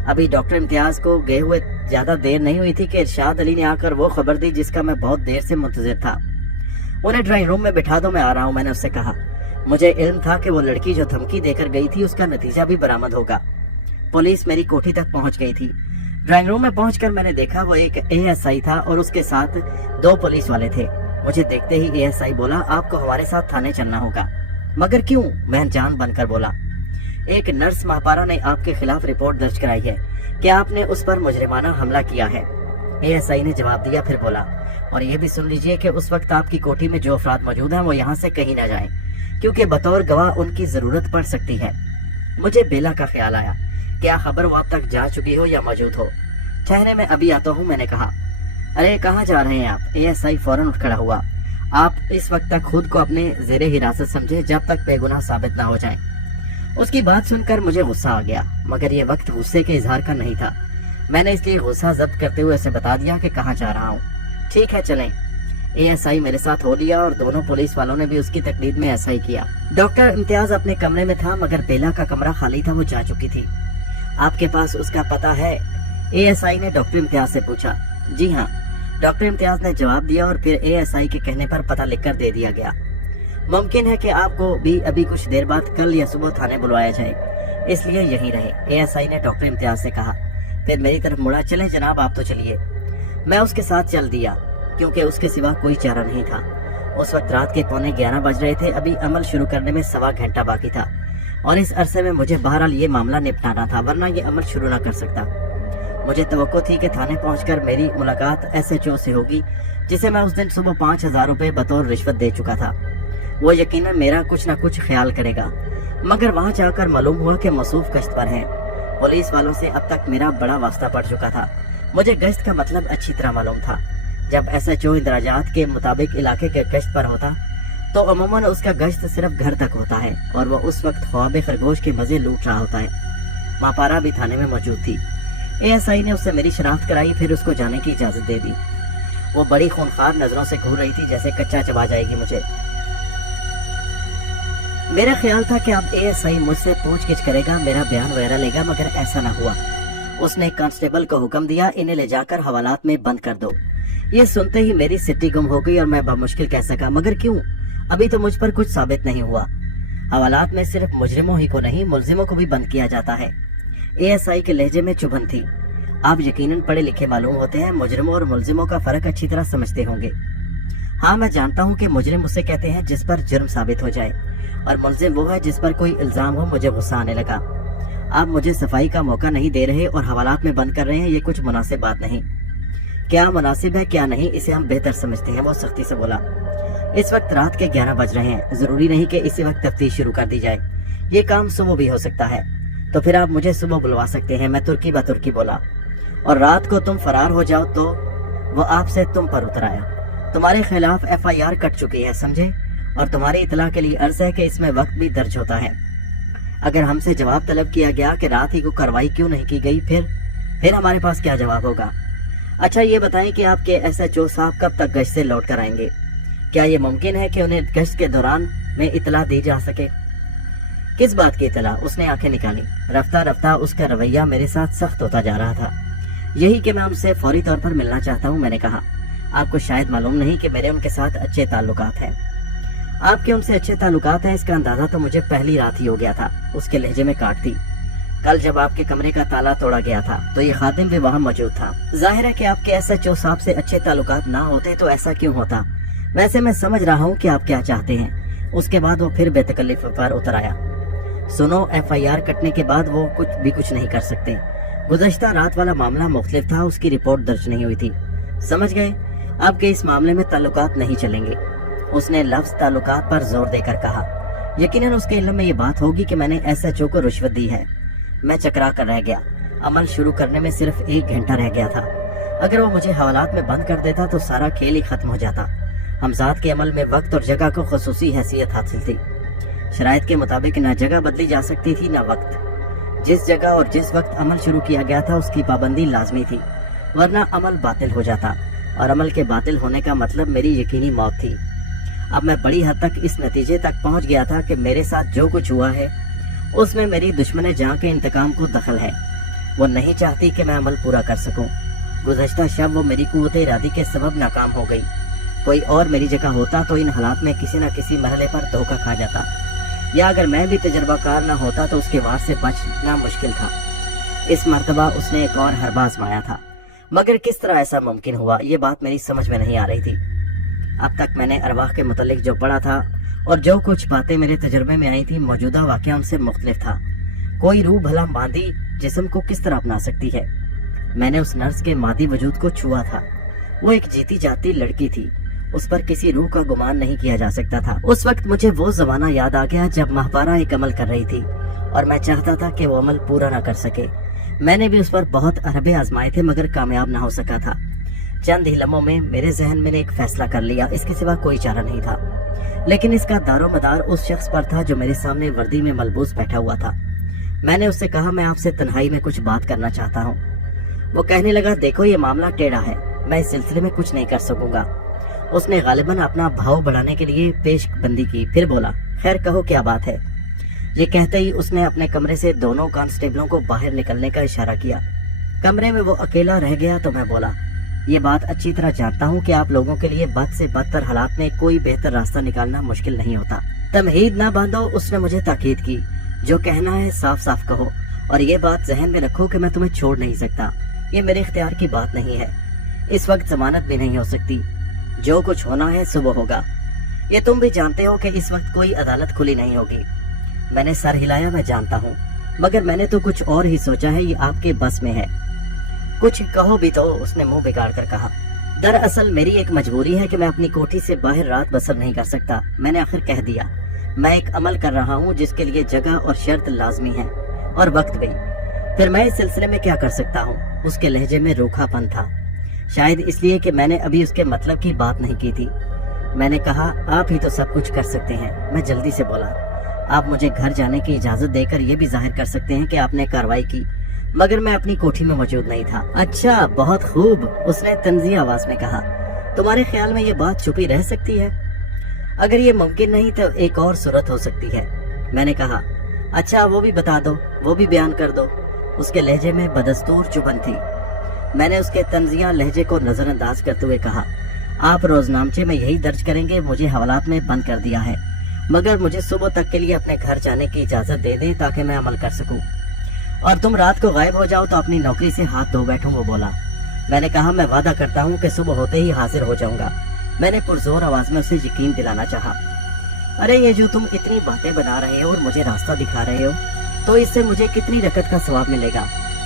अभी डॉक्टर इम्तियाज को गए हुए ज्यादा देर नहीं हुई थी कि इरशाद अली ने आकर वो खबर दी जिसका मैं बहुत देर से मुंतजिर था। उन्हें ड्राइंग रूम में बिठा दो, मैं आ रहा हूँ, मैंने उससे कहा। मुझे इल्म था कि वो लड़की जो धमकी देकर गई थी उसका नतीजा भी बरामद होगा। पुलिस मेरी कोठी तक पहुंच गई थी। ड्राइंग रूम में पहुंचकर मैंने देखा वो एक एएसआई था और उसके साथ 2 पुलिस वाले थे। मुझे देखते ही एएसआई बोला, आपको हमारे साथ थाने चलना होगा। मगर क्यों? मैं जान बनकर बोला, एक नर्स महापारा ने आपके खिलाफ रिपोर्ट दर्ज कराई है कि आपने उस पर मुजरिमाना हमला किया है। एएसआई ने जवाब दिया, फिर बोला, और ये भी सुन लीजिए कि उस वक्त आपकी कोठी में जो अफराद मौजूद हैं वो यहाँ से कहीं ना जाएं, क्योंकि बतौर गवाह उनकी जरूरत पड़ सकती है। मुझे बेला का ख्याल आया, क्या खबर वो अब तक जा चुकी हो या मौजूद हो। ठहरे मैं अभी आता हूँ, मैंने कहा। अरे कहाँ जा रहे हैं आप? एएसआई फौरन उठ खड़ा हुआ। आप इस वक्त तक खुद को अपने जेरे हिरासत समझे जब तक बेगुनाह साबित ना हो जाएं। उसकी बात सुनकर मुझे गुस्सा आ गया, मगर ये वक्त गुस्से के इजहार का नहीं था। मैंने इसलिए गुस्सा जब्त करते हुए उसे बता दिया कि कहाँ जा रहा हूँ। ठीक है चलें। एएसआई मेरे साथ हो लिया और दोनों पुलिस वालों ने भी उसकी तकलीद में ऐसा ही किया। डॉक्टर इम्तियाज अपने कमरे में था, मगर बेला का कमरा खाली था, वो जा चुकी थी। आपके पास उसका पता है? एएसआई ने डॉक्टर इम्तियाज से पूछा। जी हाँ, डॉक्टर इम्तियाज ने जवाब दिया और फिर एएसआई के कहने पर पता लिखकर दे दिया गया। मुमकिन है कि आपको भी अभी कुछ देर बाद कल या सुबह थाने बुलवाया जाए, इसलिए यहीं रहे, एएसआई ने डॉक्टर इम्तियाज से कहा। फिर मेरी तरफ मुड़ा, चलें जनाब आप तो चलिए। मैं उसके साथ चल दिया, क्योंकि उसके सिवा कोई चारा नहीं था। उस वक्त रात के 11:15 बज रहे थे। अभी अमल शुरू करने में 1.25 घंटा बाकी था और इस अरसे में मुझे बहरहाल ये मामला निपटाना था, वरना ये अमल शुरू न कर सकता। मुझे तवक्को थी कि थाने पहुंचकर मेरी मुलाकात एसएचओ से होगी, जिसे मैं उस दिन सुबह 5000 रुपए बतौर रिश्वत दे चुका था। वो यकीनन मेरा कुछ न कुछ ख्याल करेगा, मगर वहां जाकर मालूम हुआ कि मसूफ गश्त पर हैं। पुलिस वालों से अब तक मेरा बड़ा वास्ता पड़ चुका था। मुझे गश्त का मतलब अच्छी तरह मालूम था। जब एसएचओ इंदराजात के मुताबिक इलाके के गश्त पर होता तो अमूमन उसका गश्त सिर्फ घर तक होता है और वो उस वक्त ख्वाब खरगोश के मजे लूट रहा होता है। मापारा भी थाने में मौजूद थी। एएसआई ने उससे मेरी शनाख्त कराई, फिर उसको जाने की इजाजत दे दी। वो बड़ी खूनखार नजरों से घूर रही थी, जैसे कच्चा चबा जाएगी मुझे। मेरा ख्याल था कि अब एएसआई मुझसे पूछगिछ करेगा, मेरा बयान वगैरह लेगा, मगर ऐसा न हुआ। उसने कांस्टेबल को हुक्म दिया, इन्हें ले जाकर हवालात में बंद कर दो। ये सुनते ही मेरी सिट्टी गुम हो गई और मैं बमुश्किल कह सका, मगर क्यों? अभी तो मुझ पर कुछ साबित नहीं हुआ। हवालात में सिर्फ मुजरिमों ही को नहीं, मुलजिमों को भी बंद किया जाता है। एएसआई के लहजे में चुभन थी। आप यकीनन पढ़े लिखे मालूम होते हैं, मुजरिमों और मुलजिमों का फर्क अच्छी तरह समझते होंगे। हाँ, मैं जानता हूँ कि मुजरिम उसे कहते हैं जिस पर जुर्म साबित हो जाए, और मुलजिम वो है जिस पर कोई इल्जाम हो। मुझे गुस्सा आने लगा। आप मुझे सफाई का मौका नहीं दे रहे और हवालात में बंद कर रहे हैं, ये कुछ मुनासिब बात नहीं। क्या मुनासिब है क्या नहीं, इसे हम बेहतर समझते हैं, वो सख्ती से बोला। इस वक्त रात के 11 बज रहे हैं, जरूरी नहीं कि इसी वक्त तफ्तीश शुरू कर दी जाए। ये काम सुबह भी हो सकता है। तो फिर आप मुझे सुबह बुलवा सकते हैं, मैं तुर्की बतुर्की बोला। और रात को तुम फरार हो जाओ तो वो आपसे तुम पर उतर आया। तुम्हारे खिलाफ FIR कट चुकी है, समझे? और तुम्हारी इतला के लिए अर्ज है कि इसमें वक्त भी दर्ज होता है। अगर हमसे जवाब तलब किया गया कि रात ही को कार्रवाई क्यों नहीं की गई, फिर हमारे पास क्या जवाब होगा? अच्छा ये बताएं कि आपके SHO साहब कब तक गश्त से लौट कर आएंगे? क्या ये मुमकिन है कि उन्हें गश्त के दौरान में इतला दी जा सके? किस बात की इतला? उसने आंखें निकाली। रफ्ता रफ्ता उसका रवैया मेरे साथ सख्त होता जा रहा था। यही कि मैं उनसे फौरी तौर पर मिलना चाहता हूँ, मैंने कहा। आपको शायद मालूम नहीं कि मेरे उनके साथ अच्छे ताल्लुकात हैं। आपके उनसे अच्छे ताल्लुकात हैं, इसका अंदाजा तो मुझे पहली रात ही हो गया था। उसके लहजे में काट थी। कल जब आपके कमरे का ताला तोड़ा गया था तो ये खादिम भी वहाँ मौजूद था। जाहिर है कि आपके SHO साहब से अच्छे ताल्लुकात ना होते तो ऐसा क्यों होता। वैसे मैं समझ रहा हूँ कि आप क्या चाहते हैं। उसके बाद वो फिर बेतकल्लिफ पर उतर आया। सुनो, FIR कटने के बाद वो कुछ नहीं कर सकते। गुज़श्ता रात वाला मामला मुख्तलिफ था, उसकी रिपोर्ट दर्ज नहीं हुई थी। समझ गए? आपके इस मामले में ताल्लुकात नहीं चलेंगे। उसने लफ्ज ताल्लुकात पर जोर देकर कहा। यकीनन उसके इल्म में ये बात होगी कि मैंने SHO को रिश्वत दी है। मैं चकरा कर रह गया। अमल शुरू करने में सिर्फ 1 घंटा रह गया था। अगर वो मुझे हवालात में बंद कर देता तो सारा खेल ही खत्म हो जाता। हमजाद के अमल में वक्त और जगह को खुसूसी हैसियत हासिल थी। शराइत के मुताबिक न जगह बदली जा सकती थी न वक्त। जिस जगह और जिस वक्त अमल शुरू किया गया था उसकी पाबंदी लाजमी थी, वरना अमल बातिल हो जाता, और अमल के बातिल होने का मतलब मेरी यकीनी मौत थी। अब मैं बड़ी हद तक इस नतीजे तक पहुंच गया था कि मेरे साथ जो कुछ हुआ है उसमें मेरी दुश्मन जहां के इंतकाम को दखल है। वो नहीं चाहती कि मैं अमल पूरा कर सकूं। गुज़श्ता शब वो मेरी कुव्वत इरादी के सबब नाकाम हो गई। कोई और मेरी जगह होता तो इन हालात में किसी न किसी मरहले पर धोखा खा जाता, या अगर मैं भी तजर्बाकार न होता तो उसके वार से बचना मुश्किल था। इस मर्तबा उसने एक और हरबा आजमाया था, मगर किस तरह ऐसा मुमकिन हुआ ये बात मेरी समझ में नहीं आ रही थी। अब तक मैंने अरवाह के मुतल्लिक जो पढ़ा था और जो कुछ बातें मेरे तजर्बे में आई थी, मौजूदा वाक़या उनसे मुख्तलिफ था। कोई रूह भला मादी जिस्म को किस तरह अपना सकती है? मैंने उस नर्स के मादी वजूद को छुआ था। वो एक जीती जाती लड़की थी, उस पर किसी रूह का गुमान नहीं किया जा सकता था। उस वक्त मुझे वो जमाना याद आ गया जब महपारा एक अमल कर रही थी और मैं चाहता था कि वो अमल पूरा ना कर सके। मैंने भी उस पर बहुत अरबे आजमाए थे मगर कामयाब ना हो सका था। चंद ही लम्हों में मेरे जहन में एक फैसला कर लिया, इसके सिवा कोई चारा नहीं था। लेकिन इसका दारोमदार उस शख्स पर था जो मेरे सामने वर्दी में मलबूस बैठा हुआ था। मैंने उससे कहा, मैं आपसे तन्हाई में कुछ बात करना चाहता हूँ। वो कहने लगा, देखो ये मामला टेढ़ा है, मैं इस सिलसिले में कुछ नहीं कर सकूंगा। उसने गालिबन अपना भाव बढ़ाने के लिए पेशबंदी की, फिर बोला, खैर कहो क्या बात है। ये कहते ही उसने अपने कमरे से दोनों कांस्टेबलों को बाहर निकलने का इशारा किया। कमरे में वो अकेला रह गया तो मैं बोला, ये बात अच्छी तरह जानता हूँ कि आप लोगों के लिए बद से बदतर हालात में कोई बेहतर रास्ता निकालना मुश्किल नहीं होता। तमहीद ना बांधो, उसने मुझे ताकीद की। जो कहना है साफ साफ कहो, और ये बात जहन में रखो कि मैं तुम्हें छोड़ नहीं सकता। ये मेरे इख्तियार की बात नहीं है। इस वक्त जमानत भी नहीं हो सकती। जो कुछ होना है सुबह होगा। ये तुम भी जानते हो कि इस वक्त कोई अदालत खुली नहीं होगी। मैंने सर हिलाया, मैं जानता हूँ, मगर मैंने तो कुछ और ही सोचा है। ये आपके बस में है। कुछ कहो भी तो, उसने मुंह बिगाड़ कर कहा। दरअसल मेरी एक मजबूरी है कि मैं अपनी कोठी से बाहर रात बसर नहीं कर सकता। मैंने आखिर कह दिया, मैं एक अमल कर रहा हूँ जिसके लिए जगह और शर्त लाजमी है और वक्त भी। फिर मैं इस सिलसिले में क्या कर सकता हूँ? उसके लहजे में रूखापन था, शायद इसलिए कि मैंने अभी उसके मतलब की बात नहीं की थी। मैंने कहा, आप ही तो सब कुछ कर सकते हैं। मैं जल्दी से बोला, आप मुझे घर जाने की इजाजत देकर ये भी जाहिर कर सकते हैं कि आपने कार्रवाई की, मगर मैं अपनी कोठी में मौजूद नहीं था। अच्छा, बहुत खूब, उसने तंजी आवाज में कहा। तुम्हारे ख्याल में ये बात छुपी रह सकती है? अगर ये मुमकिन नहीं तो एक और सूरत हो सकती है। मैंने कहा, अच्छा वो भी बता दो, वो भी बयान कर दो। उसके लहजे में बदस्तूर चुभन थी। मैंने उसके तंजिया लहजे को नजरअंदाज करते हुए कहा, आप रोजनामचे में यही दर्ज करेंगे, मुझे हवालात में बंद कर दिया है, मगर मुझे सुबह तक के लिए अपने घर जाने की इजाजत दे दें ताकि मैं अमल कर सकूं। और तुम रात को गायब हो जाओ तो अपनी नौकरी से हाथ धो बैठूं, वो बोला। मैंने कहा, मैं वादा करता हूं कि सुबह होते ही हाजिर हो जाऊंगा। میں نے پرزور آواز میں اسے یقین دلانا چاہا۔ ارے یہ جو تم اتنی باتیں بنا رہے ہو اور مجھے راستہ دکھا رہے ہو تو اس سے مجھے کتنی رکعت کا ثواب ملے گا؟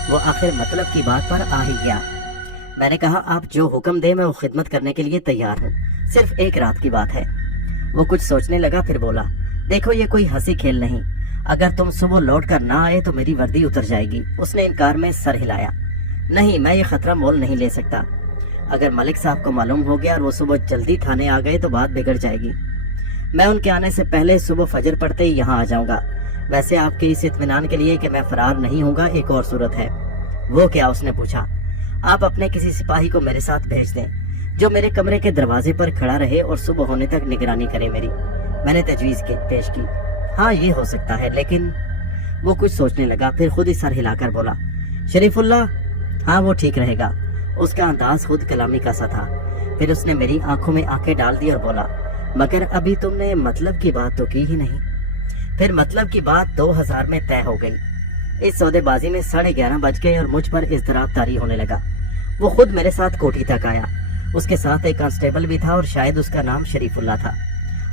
وہ آخر مطلب کی بات پر آ ہی گیا۔ میں نے کہا آپ جو حکم دے میں وہ خدمت کرنے کے لیے تیار ہوں، صرف ایک رات کی بات ہے۔ وہ کچھ سوچنے لگا، پھر بولا دیکھو یہ کوئی ہنسی کھیل نہیں، اگر تم صبح لوٹ کر نہ آئے تو میری وردی اتر جائے گی۔ اس نے انکار میں سر ہلایا۔ نہیں، میں یہ خطرہ مول نہیں لے سکتا۔ اگر ملک صاحب کو معلوم ہو گیا اور وہ صبح جلدی تھانے آ گئے تو بات بگڑ جائے گی۔ میں ان کے آنے سے پہلے صبح فجر پڑتے ہی یہاں آ جاؤں گا۔ ویسے آپ کے اس اطمینان کے لیے کہ میں فرار نہیں ہوں گا ایک اور صورت ہے۔ وہ کیا؟ اس نے پوچھا۔ آپ اپنے کسی سپاہی کو میرے ساتھ بھیج دیں جو میرے کمرے کے دروازے پر کھڑا رہے اور صبح ہونے تک نگرانی کرے میری۔ میں نے تجویز پیش کی۔ ہاں یہ ہو سکتا ہے، لیکن وہ کچھ سوچنے لگا، پھر خود ہی سر ہلا کر بولا شریف اللہ، ہاں وہ ٹھیک رہے گا۔ اس کا انداز خود کلامی کا سا تھا۔ پھر اس نے میری آنکھوں میں آنکھیں ڈال دی اور بولا مگر ابھی تم نے مطلب کی بات تو کی ہی نہیں۔ پھر مطلب کی بات 2000 میں طے ہو گئی۔ اس سودے بازی میں 11:30 بج گئے اور مجھ پر اضطراب طاری ہونے لگا۔ وہ خود میرے ساتھ کوٹھی تک آیا۔ اس کے ساتھ ایک کانسٹیبل بھی تھا اور شاید اس کا نام شریف اللہ تھا۔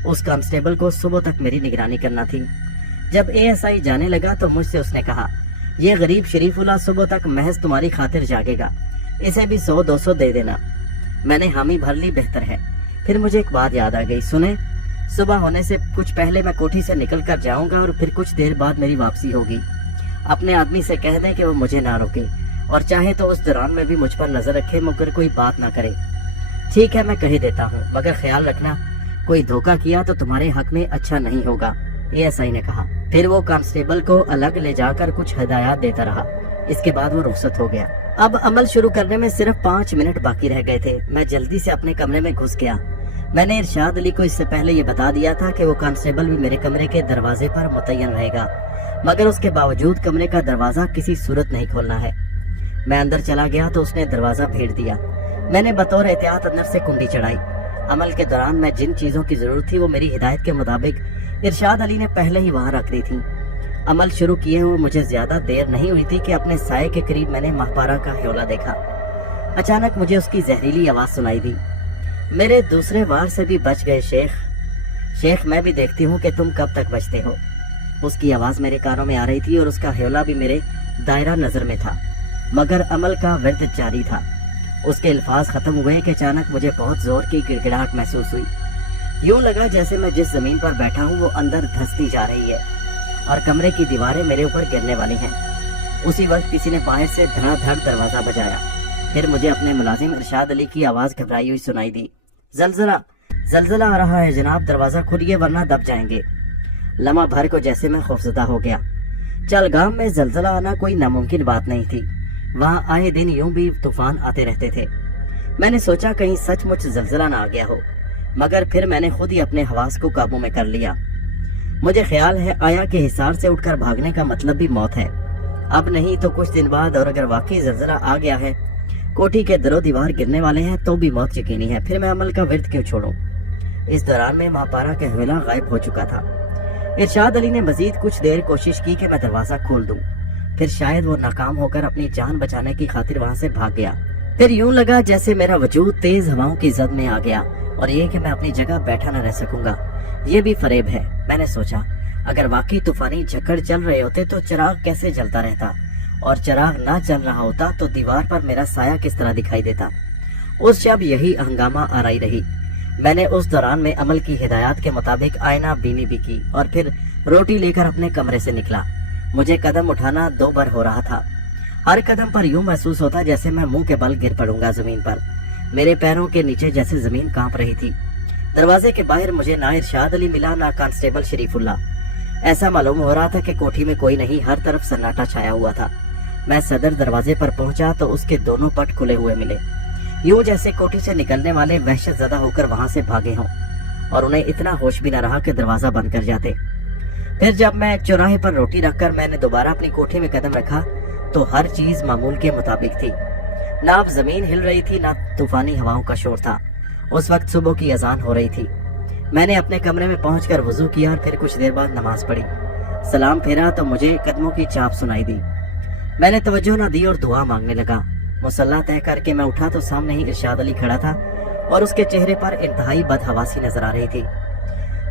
اس کانسٹیبل کو صبح تک میری نگرانی کرنا تھی۔ جب ASI جانے لگا تو مجھ سے اس نے کہا یہ غریب شریف اللہ صبح تک محض تمہاری خاطر جاگے گا، اسے بھی 100-200 دے دینا۔ میں نے حامی بھر لی، بہتر ہے۔ پھر مجھے ایک بات یاد آ گئی، سنیں، صبح ہونے سے کچھ پہلے میں کوٹھی سے نکل کر جاؤں گا اور پھر کچھ دیر بعد میری واپسی ہوگی۔ اپنے آدمی سے کہہ دیں کہ وہ مجھے نہ روکے اور چاہے تو اس دوران میں بھی مجھ پر نظر رکھے مگر کوئی بات نہ کرے۔ ٹھیک ہے، میں کہہ دیتا ہوں، مگر خیال رکھنا کوئی دھوکہ کیا تو تمہارے حق میں اچھا نہیں ہوگا، ASI نے کہا۔ پھر وہ کانسٹیبل کو الگ لے جا کر کچھ ہدایات دیتا رہا۔ اس کے بعد وہ رخصت ہو گیا۔ اب عمل شروع کرنے میں صرف 5 منٹ باقی رہ گئے تھے۔ میں جلدی سے اپنے کمرے میں گھس گیا۔ میں نے ارشاد علی کو اس سے پہلے یہ بتا دیا تھا کہ وہ کانسٹیبل بھی میرے کمرے کے دروازے پر متعین رہے گا، مگر اس کے باوجود کمرے کا دروازہ کسی صورت نہیں کھولنا ہے۔ میں اندر چلا گیا تو اس نے دروازہ پھیڑ دیا۔ میں نے بطور احتیاط اندر سے کنڈی چڑھائی۔ عمل کے دوران میں جن چیزوں کی ضرورت تھی وہ میری ہدایت کے مطابق ارشاد علی نے پہلے ہی وہاں رکھ دی تھی۔ عمل شروع کیے ہوئے مجھے زیادہ دیر نہیں ہوئی تھی کہ اپنے سائے کے قریب میں نے ماہپارہ کا ہیولہ دیکھا۔ اچانک مجھے اس کی زہریلی آواز سنائی دی، میرے دوسرے وار سے بھی بچ گئے شیخ، میں بھی دیکھتی ہوں کہ تم کب تک بچتے ہو۔ اس کی آواز میرے کانوں میں آ رہی تھی اور اس کا ہیولہ بھی میرے دائرہ نظر میں تھا، مگر عمل کا ورد جاری تھا۔ اس کے الفاظ ختم ہوئے کہ اچانک مجھے بہت زور کی گڑگڑاہٹ محسوس ہوئی۔ یوں لگا جیسے میں جس زمین پر بیٹھا ہوں وہ اندر دھنستی جا رہی ہے اور کمرے کی دیواریں میرے اوپر گرنے والی ہیں۔ اسی وقت کسی نے باہر سے دھڑا دھڑ دروازہ بجایا۔ پھر مجھے اپنے ملازم ارشاد علی کی آواز گھبرائی ہوئی سنائی دی، زلزلہ آ رہا ہے جناب، دروازہ کھولیے ورنہ دب جائیں گے۔ لمحہ بھر کو جیسے میں خوفزدہ ہو گیا۔ چلگام میں زلزلہ آنا کوئی ناممکن بات نہیں تھی، وہاں آئے دن یوں بھی طوفان آتے رہتے تھے۔ میں نے سوچا کہیں سچ مچ زلزلہ نہ آ گیا ہو، مگر پھر میں نے خود ہی اپنے حواس کو قابو میں کر لیا۔ مجھے خیال ہے آیا کہ حصار سے اٹھ کر بھاگنے کا مطلب بھی موت ہے، اب نہیں تو کچھ دن بعد، اور اگر واقعی زلزلہ آ گیا ہے، کوٹھی کے در و دیوار گرنے والے ہیں تو بھی موت یقینی ہے، پھر میں عمل کا ورد کیوں چھوڑوں؟ اس دوران میں ماہپارہ کا ہیولہ غائب ہو چکا تھا۔ ارشاد علی نے مزید کچھ دیر کوشش کی کہ میں دروازہ کھول دوں، پھر شاید وہ ناکام ہو کر اپنی جان بچانے کی خاطر وہاں سے بھاگ گیا۔ پھر یوں لگا جیسے میرا وجود تیز ہواؤں کی زد میں آ گیا اور یہ کہ میں اپنی جگہ بیٹھا نہ رہ سکوں گا، یہ بھی فریب ہے۔ میں نے سوچا اگر واقعی طوفانی جھکڑ چل رہے ہوتے تو چراغ کیسے جلتا رہتا، اور چراغ نہ چل رہا ہوتا تو دیوار پر میرا سایہ کس طرح دکھائی دیتا۔ اس شب یہی ہنگامہ آرائی رہی۔ میں نے اس دوران میں عمل کی ہدایات کے مطابق آئینہ بینی بھی کی اور پھر روٹی لے کر اپنے کمرے سے نکلا۔ مجھے قدم اٹھانا 2 بار ہو رہا تھا۔ ہر قدم پر یوں محسوس ہوتا جیسے میں منہ کے بل گر پڑوں گا زمین پر، میرے پیروں کے نیچے جیسے زمین کانپ رہی تھی۔ دروازے کے باہر مجھے نہ ارشاد علی ملا نہ کانسٹیبل شریف اللہ۔ ایسا معلوم ہو رہا تھا کہ کوٹھی میں کوئی نہیں، ہر طرف سناٹا چھایا ہوا تھا۔ میں صدر دروازے پر پہنچا تو اس کے دونوں پٹ کھلے ہوئے ملے، یوں جیسے کوٹھی سے نکلنے والے وحشت زدہ ہو کر وہاں سے بھاگے ہوں اور انہیں اتنا ہوش بھی نہ رہا کہ دروازہ بند کر جاتے۔ پھر جب میں چوراہے پر روٹی رکھ کر میں نے دوبارہ اپنی کوٹھی میں قدم رکھا تو ہر چیز معمول کے مطابق تھی، نہ اب زمین ہل رہی تھی نہ طوفانی ہواؤں کا شور تھا۔ اس وقت صبح کی اذان ہو رہی تھی۔ میں نے اپنے کمرے میں پہنچ کر وضو کیا اور پھر کچھ دیر بعد نماز پڑھی۔ سلام پھیرا تو مجھے قدموں کی چاپ سنائی دی۔ میں نے توجہ نہ دی اور دعا مانگنے لگا۔ مصلی طے کر کے میں اٹھا تو سامنے ہی ارشاد علی کھڑا تھا और उसके चेहरे पर इंतहाई बदहवासी नजर आ रही थी।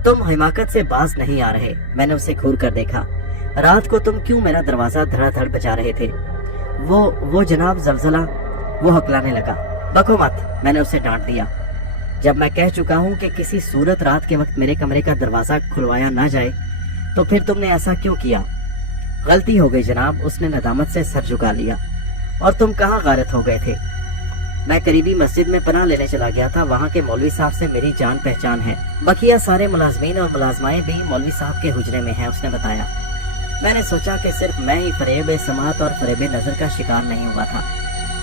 तुम हिमाकत से बाज नहीं आ रहे। मैंने उसे घूर कर देखा। रात को तुम क्यों मेरा दरवाजा धड़ाधड़ बजा रहे थे? वो जनाब जलजला। वो हकलाने लगा। बको मत, मैंने उसे डांट दिया। जब मैं कह चुका हूँ कि किसी सूरत रात के वक्त मेरे कमरे का दरवाजा खुलवाया ना जाए, तो फिर तुमने ऐसा क्यों किया? गलती हो गई जनाब, उसने नदामत से सर झुका लिया। और तुम कहाँ गारत हो गए थे? मैं करीबी मस्जिद में पनाह लेने चला गया था। वहाँ के मौलवी साहब से मेरी जान पहचान है। बकिया सारे मुलाजमीन और मुलाजमाएं भी मौलवी साहब के हुजरे में हैं, उसने बताया। मैंने सोचा कि सिर्फ मैं ही फरेब समात और फरेब नजर का शिकार नहीं हुआ था,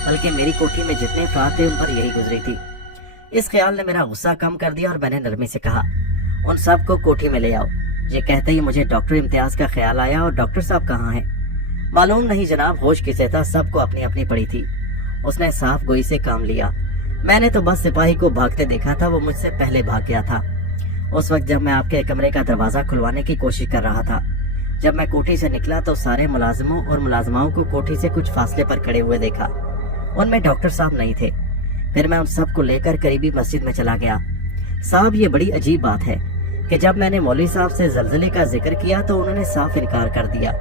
बल्कि मेरी कोठी में जितने अफराद थे उन पर यही गुजरी थी। इस ख्याल ने मेरा गुस्सा कम कर दिया और मैंने नरमी से कहा, उन सब को कोठी में ले आओ। ये कहते ही मुझे डॉक्टर इम्तियाज का ख्याल आया। और डॉक्टर साहब कहाँ हैं? मालूम नहीं जनाब, होश किसे था, सबको अपनी अपनी पड़ी थी। उसने साफ गोई से काम लिया। मैंने तो बस सिपाही को भागते देखा था, वो मुझसे पहले भाग गया था। उस वक्त जब मैं आपके कमरे का दरवाजा खुलवाने की कोशिश कर रहा था, जब मैं कोठी से निकला तो सारे मुलाजिमों और मुलाजमाओं को कोठी से कुछ फासले पर खड़े हुए देखा। उनमें डॉक्टर साहब नहीं थे। फिर मैं उन सब को लेकर करीबी मस्जिद में चला गया। साहब, ये बड़ी अजीब बात है कि जब मैंने मौलवी साहब से जलजले का जिक्र किया तो उन्होंने साफ इनकार कर दिया,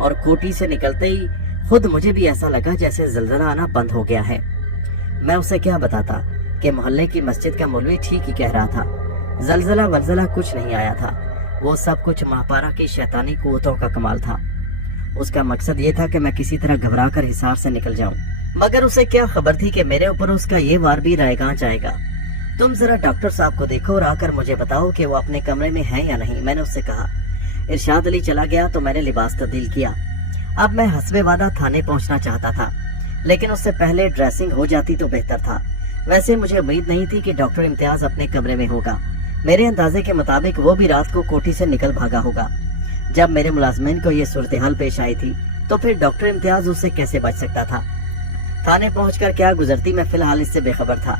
और कोठी से निकलते ही खुद मुझे भी ऐसा लगा जैसे जलजला आना बंद हो गया है। मैं उसे क्या बताता कि मोहल्ले की मस्जिद का मौलवी ठीक ही कह रहा था। जलजला वलजला कुछ नहीं आया था, वो सब कुछ महापारा की शैतानी कुव्वतों का कमाल था। उसका मकसद ये था कि मैं किसी तरह घबरा कर हिसार से निकल जाऊं, मगर उसे क्या खबर थी कि मेरे ऊपर उसका ये वार भी रायगां जाएगा। तुम जरा डॉक्टर साहब को देखो और आकर मुझे बताओ कि वो अपने कमरे में हैं या नहीं, मैंने उससे कहा। इरशाद अली चला गया तो मैंने लिबास तब्दील किया। अब मैं हस्बे वादा थाने पहुंचना चाहता था, लेकिन उससे पहले ड्रेसिंग हो जाती तो बेहतर था। वैसे मुझे उम्मीद नहीं थी कि डॉक्टर इम्तियाज अपने कमरे में होगा। मेरे अंदाजे के मुताबिक वो भी रात को कोठी से निकल भागा होगा। जब मेरे मुलाजमीन को ये सूरत हाल पेश आई थी तो फिर डॉक्टर इम्तियाज उससे कैसे बच सकता था? थाने पहुंचकर क्या गुजरती, मैं फिलहाल इससे बेखबर था।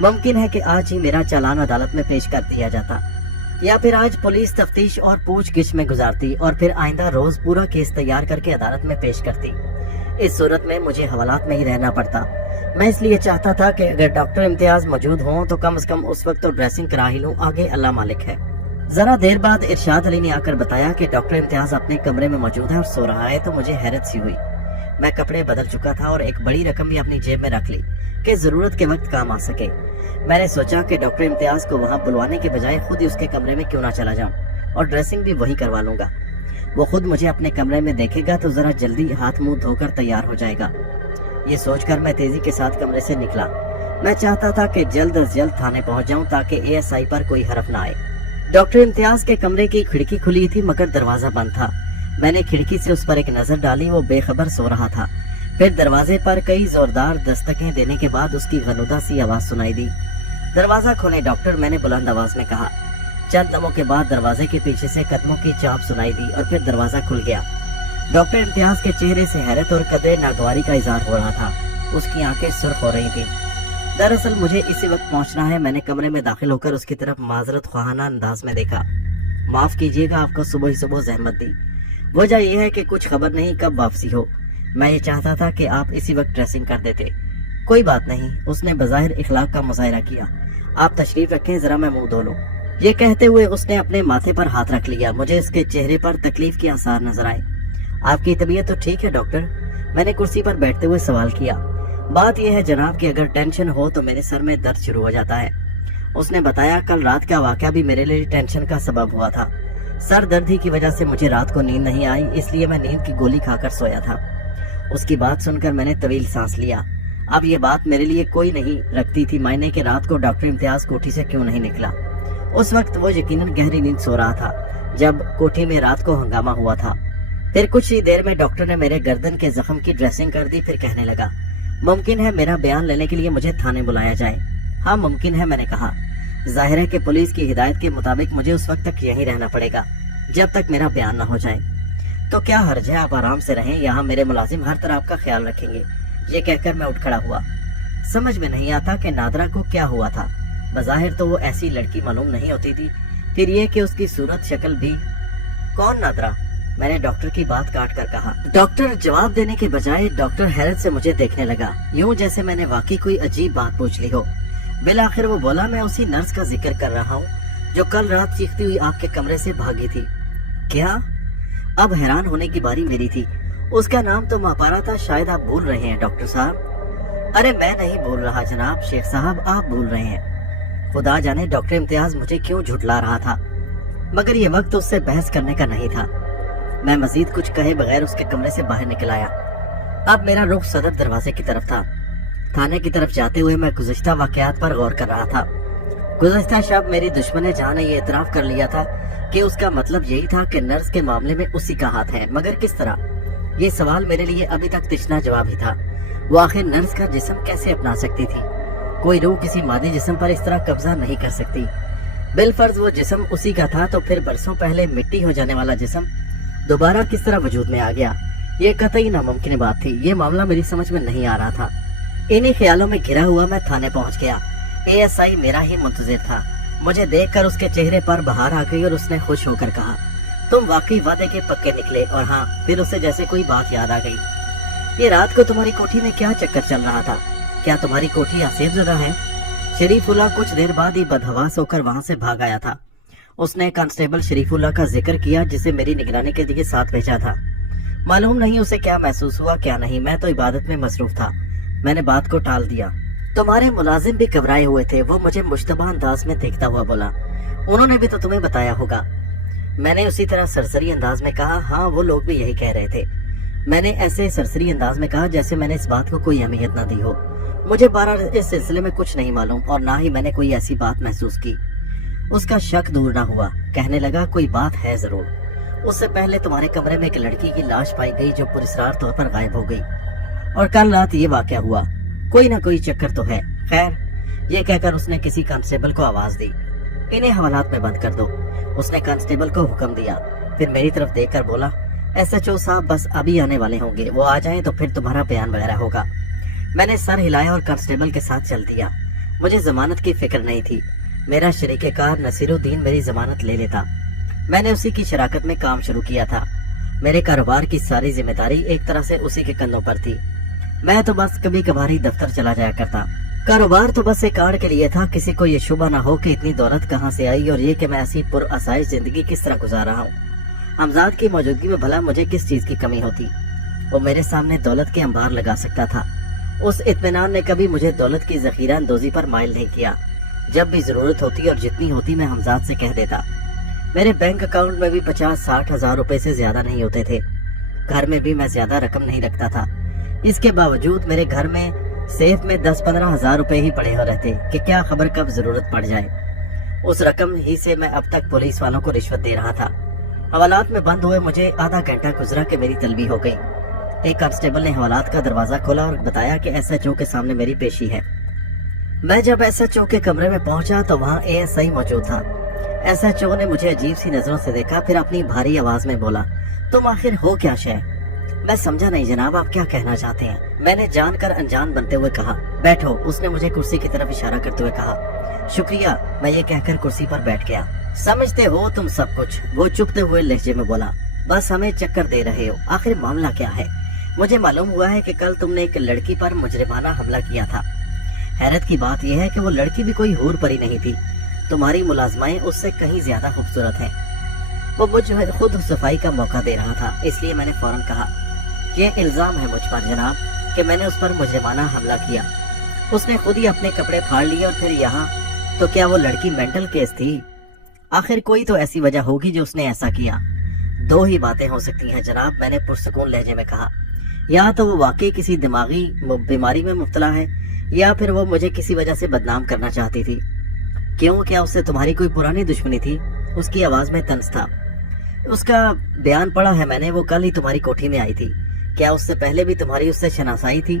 मुमकिन है कि आज ही मेरा चालान अदालत में पेश कर दिया जाता, या फिर आज पुलिस तफ्तीश और पूछगिछ में गुजारती और फिर आइंदा रोज पूरा केस तैयार करके अदालत में पेश करती। इस सूरत में मुझे हवालात में ही रहना पड़ता। मैं इसलिए चाहता था कि अगर डॉक्टर इम्तियाज मौजूद हों तो कम से कम उस वक्त तो ड्रेसिंग करा ही लूं, आगे अल्लाह मालिक है। जरा देर बाद इरशाद अली ने आकर बताया कि डॉक्टर इम्तियाज अपने कमरे में मौजूद है और सो रहा है, तो मुझे हैरत सी हुई। मैं कपड़े बदल चुका था और एक बड़ी रकम भी अपनी जेब में रख ली कि जरूरत के वक्त काम आ सके। मैंने सोचा कि डॉक्टर इम्तियाज को वहाँ बुलवाने के बजाय खुद ही उसके कमरे में क्यों ना चला जाऊं और ड्रेसिंग भी वही करवा लूंगा। वो खुद मुझे अपने कमरे में देखेगा तो जरा जल्दी हाथ मुंह धोकर तैयार हो जाएगा। ये सोचकर मैं तेजी के साथ कमरे से निकला। मैं चाहता था कि जल्द अज जल्द थाने पहुंच जाऊं ताकि ASI पर कोई हरफ ना आए। डॉक्टर इम्तियाज के कमरे की खिड़की खुली थी मगर दरवाजा बंद था। मैंने खिड़की से उस पर एक नजर डाली, वो बेखबर सो रहा था। फिर दरवाजे पर कई जोरदार दस्तकें देने के बाद उसकी गनुदा सी आवाज सुनाई दी। दरवाजा खोले डॉक्टर, मैंने बुलंद आवाज में कहा। चंद दमों के बाद दरवाजे के पीछे से कदमों की चाप सुनाई दी और फिर दरवाजा खुल गया। डॉक्टर इम्तियाज के चेहरे से हैरत और कदरे नागवारी का इजहार हो रहा था। उसकी आंखें सुर्ख हो रही थी। दरअसल मुझे इसी वक्त पहुंचना है। मैंने कमरे में दाखिल होकर उसकी तरफ माजरत ख्वाहाना अंदाज में देखा। माफ कीजिएगा, आपको सुबह ही सुबह जहमत दी। वजह यह है कि कुछ खबर नहीं कब वापसी हो। मैं ये चाहता था कि आप इसी वक्त ड्रेसिंग कर देते। कोई बात नहीं, उसने बज़ाहिर इखलाक का मुजाहिरा किया। आप तशरीफ रखें, जरा मैं मुंह धो लूं। ये कहते हुए उसने अपने माथे पर हाथ रख लिया। मुझे इसके चेहरे पर तकलीफ के आसार नजर आए। आपकी तबीयत तो ठीक है डॉक्टर? मैंने कुर्सी पर बैठते हुए सवाल किया। बात यह है जनाब कि अगर टेंशन हो तो मेरे सर में दर्द शुरू हो जाता है। उसने बताया, कल रात का वाकया भी मेरे लिए टेंशन का सबब हुआ था। सर दर्द ही की वजह से मुझे रात को नींद नहीं आई, इसलिए मैं नींद की गोली खाकर सोया था। उसकी बात सुनकर मैंने तवील सांस लिया। अब ये बात मेरे लिए कोई नहीं रखती थी मायने कि रात को डॉक्टर इम्तियाज कोठी से क्यों नहीं निकला। उस वक्त वो यकीनन गहरी नींद सो रहा था जब कोठी में रात को हंगामा हुआ था। फिर कुछ ही देर में डॉक्टर ने मेरे गर्दन के जख्म की ड्रेसिंग कर दी। फिर कहने लगा, मुमकिन है मेरा बयान लेने के लिए मुझे थाने बुलाया जाए। हाँ मुमकिन है, मैंने कहा। जाहिर है कि पुलिस की हिदायत के मुताबिक मुझे उस वक्त तक यहीं रहना पड़ेगा जब तक मेरा बयान न हो जाए। तो क्या हर्ज है, आप आराम से रहें, यहाँ मेरे मुलाजिम हर तरह आपका ख्याल रखेंगे। ये कहकर मैं उठ खड़ा हुआ। समझ में नहीं आता कि नादरा को क्या हुआ था। बज़ाहिर तो वो ऐसी लड़की मालूम नहीं होती थी, फिर ये कि उसकी सूरत शक्ल भी। कौन नादरा? मैंने डॉक्टर की बात काट कर कहा। डॉक्टर जवाब देने के बजाय डॉक्टर हैरत से मुझे देखने लगा, यूं जैसे मैंने वाकई कोई अजीब बात पूछ ली हो। बिलाखिर वो बोला, मैं उसी नर्स का जिक्र कर रहा हूँ जो कल रात चीखती हुई आपके कमरे से भागी थी। क्या? अब हैरान होने की बारी मेरी थी। उसका नाम तो मापारा था, शायद आप भूल रहे हैं डॉक्टर साहब। अरे मैं नहीं भूल रहा जनाब, शेख साहब आप भूल रहे हैं। खुदा जाने डॉक्टर इम्तियाज मुझे क्यों झुठला रहा था, मगर ये वक्त उससे बहस करने का नहीं था। मैं मजीद कुछ कहे बगैर उसके कमरे से बाहर निकल आया। अब मेरा रुख सदर दरवाजे की तरफ था। थाने की तरफ जाते हुए मैं गुज़िश्ता वाक़यात पर गौर कर रहा था। गुज़िश्ता शब मेरी दुश्मन जान ने ये इतराफ़ कर लिया था कि उसका मतलब यही था कि नर्स के मामले में उसी का हाथ है, मगर किस तरह? ये सवाल मेरे लिए अभी तक तिश्ना जवाब ही था। वो आखिर नर्स का जिस्म कैसे अपना सकती थी? कोई रूह किसी मादी जिस्म पर इस तरह कब्जा नहीं कर सकती। बिलफर्ज वो जिस्म उसी का था, तो फिर बरसों पहले मिट्टी हो जाने वाला जिस्म दोबारा किस तरह वजूद में आ गया? ये कतई नामुमकिन बात थी। ये मामला मेरी समझ में नहीं आ रहा था। इन्हीं ख्यालों में घिरा हुआ मैं थाने पहुंच गया। एएसआई मेरा ही मुंतजिर था। मुझे देखकर उसके चेहरे पर बहार आ गई और उसने खुश होकर कहा, तुम वाकई वादे के पक्के निकले। और हाँ, फिर उसे जैसे कोई बात याद आ गई। ये रात को तुम्हारी कोठी में क्या चक्कर चल रहा था? क्या तुम्हारी कोठी आसेब ज़दा है? शरीफुल्लाह कुछ देर बाद ही बदहवास होकर वहाँ से भाग आया था। उसने कांस्टेबल शरीफुल्लाह का जिक्र किया जिसे मेरी निगरानी के लिए साथ भेजा था। मालूम नहीं उसे क्या महसूस हुआ क्या नहीं, मैं तो इबादत में मसरूफ था। मैंने बात को टाल दिया। तुम्हारे मुलाजिम भी घबराए हुए थे, वो मुझे मुश्तबा अंदाज में देखता हुआ बोला, उन्होंने भी तो तुम्हें बताया होगा। मैंने उसी तरह सरसरी अंदाज में कहा, हाँ वो लोग भी यही कह रहे थे। मैंने ऐसे सरसरी अंदाज में कहा जैसे मैंने इस बात को कोई अहमियत न दी हो। मुझे बहरहाल इस सिलसिले में कुछ नहीं मालूम और ना ही मैंने कोई ऐसी बात महसूस की। उसका शक दूर न हुआ, कहने लगा, कोई बात है जरूर। उससे पहले तुम्हारे कमरे में एक लड़की की लाश पाई गई जो पुरस्कार तौर पर गायब हो गई, और कल रात ये वाकया हुआ। कोई ना कोई चक्कर तो है। खैर, ये कहकर उसने किसी कांस्टेबल को आवाज दी, इन्हें हवालात में बंद कर दो। उसने कांस्टेबल को हुक्म दिया, फिर मेरी तरफ देखकर बोला, एसएचओ साहब बस अभी आने वाले होंगे, वो आ जाएं तो फिर तुम्हारा बयान वगैरह होगा। मैंने सर हिलाया और कांस्टेबल के साथ चल दिया। मुझे जमानत की फिक्र नहीं थी। मेरा शरीके-कार नसीरुद्दीन मेरी जमानत ले लेता। मैंने उसी की शराकत में काम शुरू किया था। मेरे कारोबार की सारी जिम्मेदारी एक तरह से उसी के कंधों पर थी। मैं तो बस कभी कभार ही दफ्तर चला जाया करता। कारोबार तो बस एक आड़ के लिए था। किसी को ये शुबा ना हो कि इतनी दौलत कहाँ से आई और ये कि मैं ऐसी पुरअसाइश जिंदगी किस तरह गुजार रहा हूँ। हमजाद की मौजूदगी में भला मुझे किस चीज की कमी होती? वो मेरे सामने दौलत के अंबार लगा सकता था। उस इत्मीनान ने कभी मुझे दौलत की जखीरा अंदोजी पर माइल नहीं किया। जब भी जरूरत होती और जितनी होती मैं हमजाद से कह देता। मेरे बैंक अकाउंट में भी 50-60 हजार रुपए से ज्यादा नहीं होते थे। घर में भी मैं ज्यादा रकम नहीं रखता था। इसके बावजूद मेरे घर में सेफ में 10-15 हजार रुपए ही पड़े हो रहते कि क्या खबर कब जरूरत पड़ जाए। उस रकम ही से मैं अब तक पुलिस वालों को रिश्वत दे रहा था। हवालात में बंद हुए मुझे आधा घंटा गुजरा कि मेरी तलबी हो गई। एक कांस्टेबल ने हवालात का दरवाजा खोला और बताया कि एसएचओ के सामने मेरी पेशी है। मैं जब एसएचओ के कमरे में पहुंचा तो वहाँ एएसआई मौजूद था। एसएचओ ने मुझे अजीब सी नजरों से देखा, फिर अपनी भारी आवाज में बोला, तुम आखिर हो क्या शय? मैं समझा नहीं जनाब, आप क्या कहना चाहते हैं? मैंने जानकर अनजान बनते हुए कहा, बैठो। उसने मुझे कुर्सी की तरफ इशारा करते हुए कहा, शुक्रिया। मैं ये कहकर कुर्सी पर बैठ गया। समझते हो तुम सब कुछ? वो चुपते हुए लहजे में बोला, बस हमें चक्कर दे रहे हो। आखिर मामला क्या है? मुझे मालूम हुआ है कि कल तुमने एक लड़की पर मुजरिमाना हमला किया था। हैरत की बात यह है कि वो लड़की भी कोई हूर परी नहीं थी। तुम्हारी मुलाजमाएं उससे कहीं ज्यादा खूबसूरत हैं। वो मुझे खुद सफाई का मौका दे रहा था, इसलिए मैंने फौरन कहा, ये इल्जाम है मुझ पर जनाब कि मैंने उस पर मुजरिमाना हमला किया। उसने खुद ही अपने कपड़े फाड़ लिए और फिर यहाँ। तो क्या वो लड़की मेंटल केस थी? आखिर कोई तो ऐसी वजह होगी जो उसने ऐसा किया। दो ही बातें हो सकती हैं जनाब, मैंने पुरसकून लहजे में कहा। या तो वो वाकई किसी दिमागी बीमारी में मुब्तला है, या फिर वो मुझे किसी वजह से बदनाम करना चाहती थी। क्यों, क्या उससे तुम्हारी कोई पुरानी दुश्मनी थी? उसकी आवाज में तंज था। उसका बयान पढ़ा है मैंने, वो कल ही तुम्हारी कोठी में आई थी। क्या उससे पहले भी तुम्हारी उससे शनासाई थी?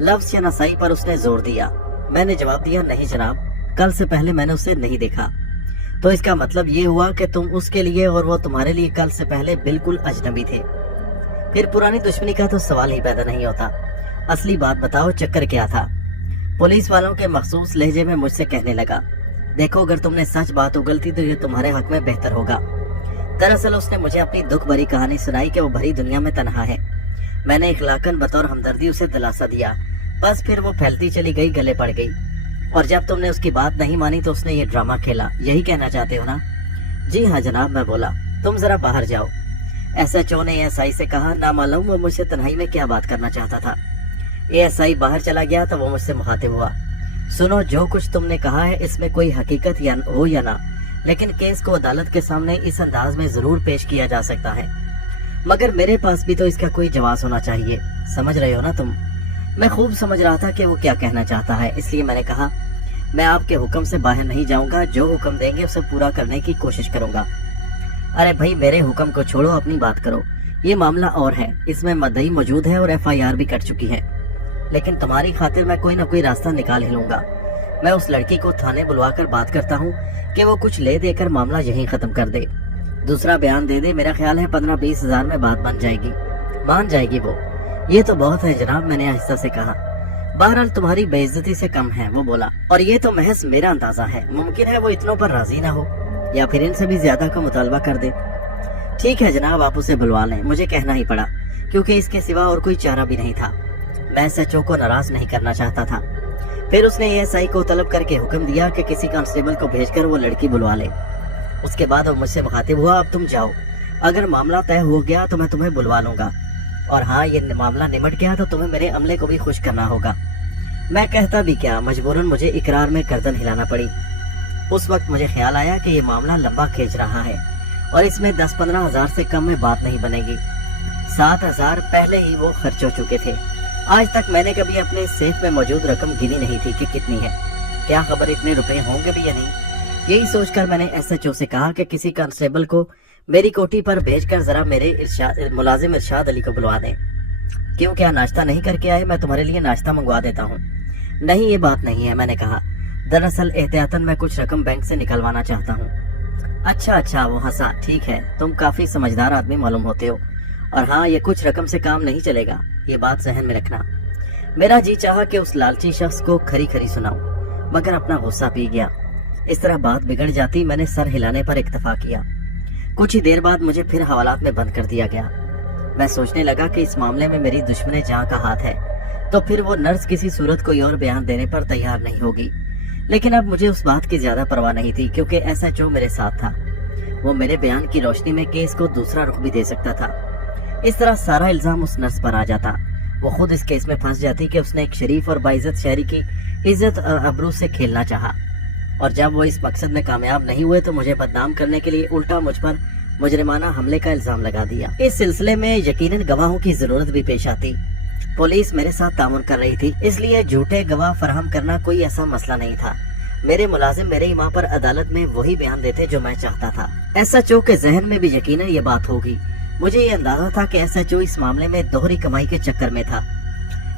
लफ्ज शनासाई पर उसने जोर दिया। मैंने जवाब दिया, नहीं जनाब, कल से पहले मैंने उसे नहीं देखा। तो इसका मतलब ये हुआ कि तुम उसके लिए और वो तुम्हारे लिए कल से पहले बिल्कुल अजनबी थे। फिर पुरानी दुश्मनी का तो सवाल ही पैदा नहीं होता। असली बात बताओ, चक्कर क्या था? पुलिस वालों के मखसूस लहजे में मुझसे कहने लगा, देखो अगर तुमने सच बात उगलती तो ये तुम्हारे हक में बेहतर होगा। दरअसल उसने मुझे अपनी दुख भरी कहानी सुनाई कि वो भरी दुनिया में तन्हा है। मैंने इखलाकन बतौर हमदर्दी उसे दिलासा दिया, बस फिर वो फैलती चली गई, गले पड़ गई। और जब तुमने उसकी बात नहीं मानी तो उसने ये ड्रामा खेला, यही कहना चाहते हो ना? जी हाँ जनाब, मैं बोला। तुम जरा बाहर जाओ। एसएचओ ने एएसआई से कहा। ना मालूम वो मुझसे तन्हाई में क्या बात करना चाहता था। एएसआई बाहर चला गया तो वो मुझसे मुखातिब हुआ। सुनो, जो कुछ तुमने कहा है इसमें कोई हकीकत हो या ना, लेकिन केस को अदालत के सामने इस अंदाज में जरूर पेश किया जा सकता है, मगर मेरे पास भी तो इसका कोई जवाब होना चाहिए। समझ रहे हो ना तुम? मैं खूब समझ रहा था कि वो क्या कहना चाहता है, इसलिए मैंने कहा, मैं आपके हुक्म से बाहर नहीं जाऊंगा। जो हुक्म देंगे उसे पूरा करने की कोशिश करूंगा। अरे भाई, मेरे हुक्म को छोड़ो, अपनी बात करो। ये मामला और है, इसमें मदई मौजूद है और एफआईआर भी कट चुकी है, लेकिन तुम्हारी खातिर मैं कोई ना कोई रास्ता निकाल ही लूंगा। मैं उस लड़की को थाने बुलवाकर बात करता हूँ कि वो कुछ ले देकर मामला यहीं खत्म कर दे, दूसरा बयान दे दे। मेरा ख्याल है 15-20 हजार में बात बन जाएगी, मान जाएगी वो। ये तो बहुत है जनाब, मैंने आहिस्ता से कहा। बहरहाल तुम्हारी बेइज्जती से कम है, वो बोला, और ये तो महज मेरा अंदाजा है। मुमकिन है वो इतनों पर राजी ना हो या फिर इनसे भी ज्यादा का मुतालबा कर दे। ठीक है जनाब, आप उसे बुलवा लें। मुझे कहना ही पड़ा क्योंकि इसके सिवा और कोई चारा भी नहीं था। मैं एसएचओ को नाराज नहीं करना चाहता था। फिर उसने एएसआई को तलब करके हुक्म दिया कि किसी कांस्टेबल को भेजकर वो लड़की बुलवा ले। उसके बाद वो मुझसे मुखातिब हुआ, अब तुम जाओ, अगर मामला तय हो गया तो मैं तुम्हें बुलवा लूंगा, और हाँ, ये मामला निमट गया तो तुम्हें मेरे अमले को भी खुश करना होगा। मैं कहता भी क्या, मजबूरन मुझे इकरार में गर्दन हिलाना पड़ी। उस वक्त मुझे ख्याल आया कि ये मामला लंबा खींच रहा है और इसमें 10-15 हजार से कम में बात नहीं बनेगी। 7 हजार पहले ही वो खर्च हो चुके थे। आज तक मैंने कभी अपने सेफ में मौजूद रकम गिनी नहीं थी कि कितनी है, क्या खबर इतने रुपए होंगे भी या नहीं। यही सोचकर मैंने एसएचओ से कहा कि किसी कांस्टेबल को मेरी कोठी पर भेजकर जरा मेरे मुलाजिम इरशाद अली को बुलवा दें। क्यों, क्या नाश्ता नहीं करके आए? मैं तुम्हारे लिए नाश्ता मंगवा देता हूँ। नहीं, ये बात नहीं है, मैंने कहा। दरअसल एहतियातन मैं कुछ रकम बैंक से निकलवाना चाहता हूँ। अच्छा, वो हंसा। ठीक है, तुम काफी समझदार आदमी मालूम होते हो, और हाँ, ये कुछ रकम से काम नहीं चलेगा, ये बात जहन में रखना। मेरा जी चाहा कि उस लालची शख्स को खरी खरी सुनाऊं, मगर अपना गुस्सा पी गया। इस तरह बात बिगड़ जाती। मैंने सर हिलाने पर इक्तफा किया। कुछ ही देर बाद मुझे फिर हवालात में बंद कर दिया गया। मैं सोचने लगा कि इस मामले में मेरी दुश्मने जहां का हाथ है, तो फिर वो नर्स किसी सूरत कोई और बयान देने पर तैयार नहीं होगी। लेकिन अब मुझे उस बात की ज्यादा परवाह नहीं थी, क्योंकि एसएचओ मेरे साथ था। वो मेरे बयान की रोशनी में केस को दूसरा रुख भी दे सकता था। इस तरह सारा इल्जाम उस नर्स पर आ जाता। वो खुद इस केस में फंस जाती कि उसने एक शरीफ और बाइज्जत शहरी की इज्जत अबरू से खेलना चाहा, और जब वो इस मकसद में कामयाब नहीं हुए तो मुझे बदनाम करने के लिए उल्टा मुझ पर मुजरिमाना हमले का इल्जाम लगा दिया। इस सिलसिले में यकीनन गवाहों की जरूरत भी पेश आती। पुलिस मेरे साथ तामुन कर रही थी, इसलिए झूठे गवाह फराहम करना कोई ऐसा मसला नहीं था। मेरे मुलाजिम मेरे इमाम पर अदालत में वही बयान देते जो मैं चाहता था। एसएचओ के जहन में भी यकीनन ये बात होगी। मुझे ये अंदाजा था कि एसएचओ इस मामले में दोहरी कमाई के चक्कर में था।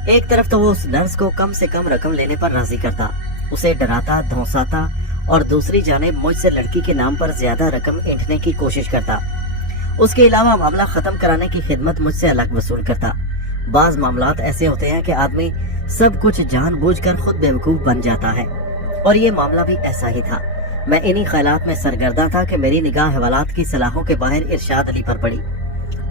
एक तरफ तो वो उस नर्स को कम से कम रकम लेने पर राजी करता, उसे डराता धौंसाता, और दूसरी जानिब मुझसे लड़की के नाम पर ज्यादा रकम ऐंठने की कोशिश करता। उसके अलावा मामला खत्म कराने की खिदमत मुझसे अलग वसूल करता। बाज मामलात ऐसे होते हैं कि आदमी सब कुछ जानबूझकर खुद बेवकूफ बन जाता है, और ये मामला भी ऐसा ही था। मैं इन्हीं ख्यालात में सरगर्दा था कि मेरी निगाह हवालात की सलाहों के बाहर इरशाद अली पर पड़ी।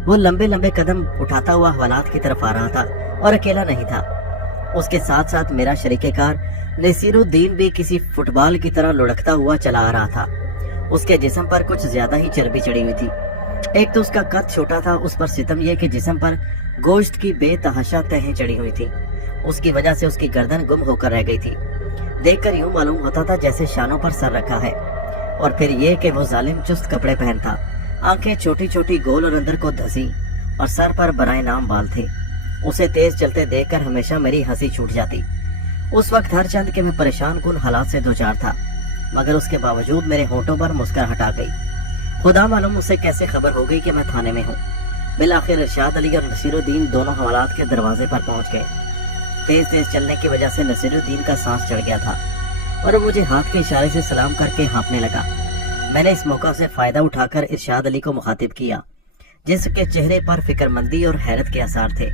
वो लंबे लंबे कदम उठाता हुआ हवालात की तरफ आ रहा था, और अकेला नहीं था। उसके साथ साथ मेरा शरीकेकार नसीरुद्दीन भी किसी फुटबॉल की तरह लुढ़कता हुआ चला आ रहा था। उसके जिस्म पर कुछ ज्यादा ही चर्बी चढ़ी हुई थी। एक तो उसका कद छोटा था, उस पर सितम यह कि जिस्म पर गोश्त की बेतहाशा तहें चढ़ी हुई थी। उसकी वजह से उसकी गर्दन गुम होकर रह गई थी। देखकर यूं मालूम होता था जैसे शानों पर सर रखा है। और फिर ये कि वो जालिम चुस्त कपड़े पहनता, आंखें छोटी छोटी गोल और अंदर को धसी, और सर पर बराए नाम बाल थे। उसे तेज चलते देखकर हमेशा मेरी हंसी छूट जाती। उस वक्त हर चंद के मैं परेशान कुन हालात से दो चार था, मगर उसके बावजूद मेरे होठों पर मुस्कुराहट आ गई। खुदा मालूम उसे कैसे खबर हो गई कि मैं थाने में हूँ। बिलाखिर इरशाद अली और नसीरुद्दीन दोनों हवालात के दरवाजे पर पहुंच गए। तेज तेज चलने की वजह से नसीरुद्दीन का सांस चढ़ गया था, और वो मुझे हाथ के इशारे से सलाम करके हाँफने लगा। मैंने इस मौका से फायदा उठाकर इरशाद अली को मुखातिब किया, जिसके चेहरे पर फिक्रमंदी और हैरत के आसार थे।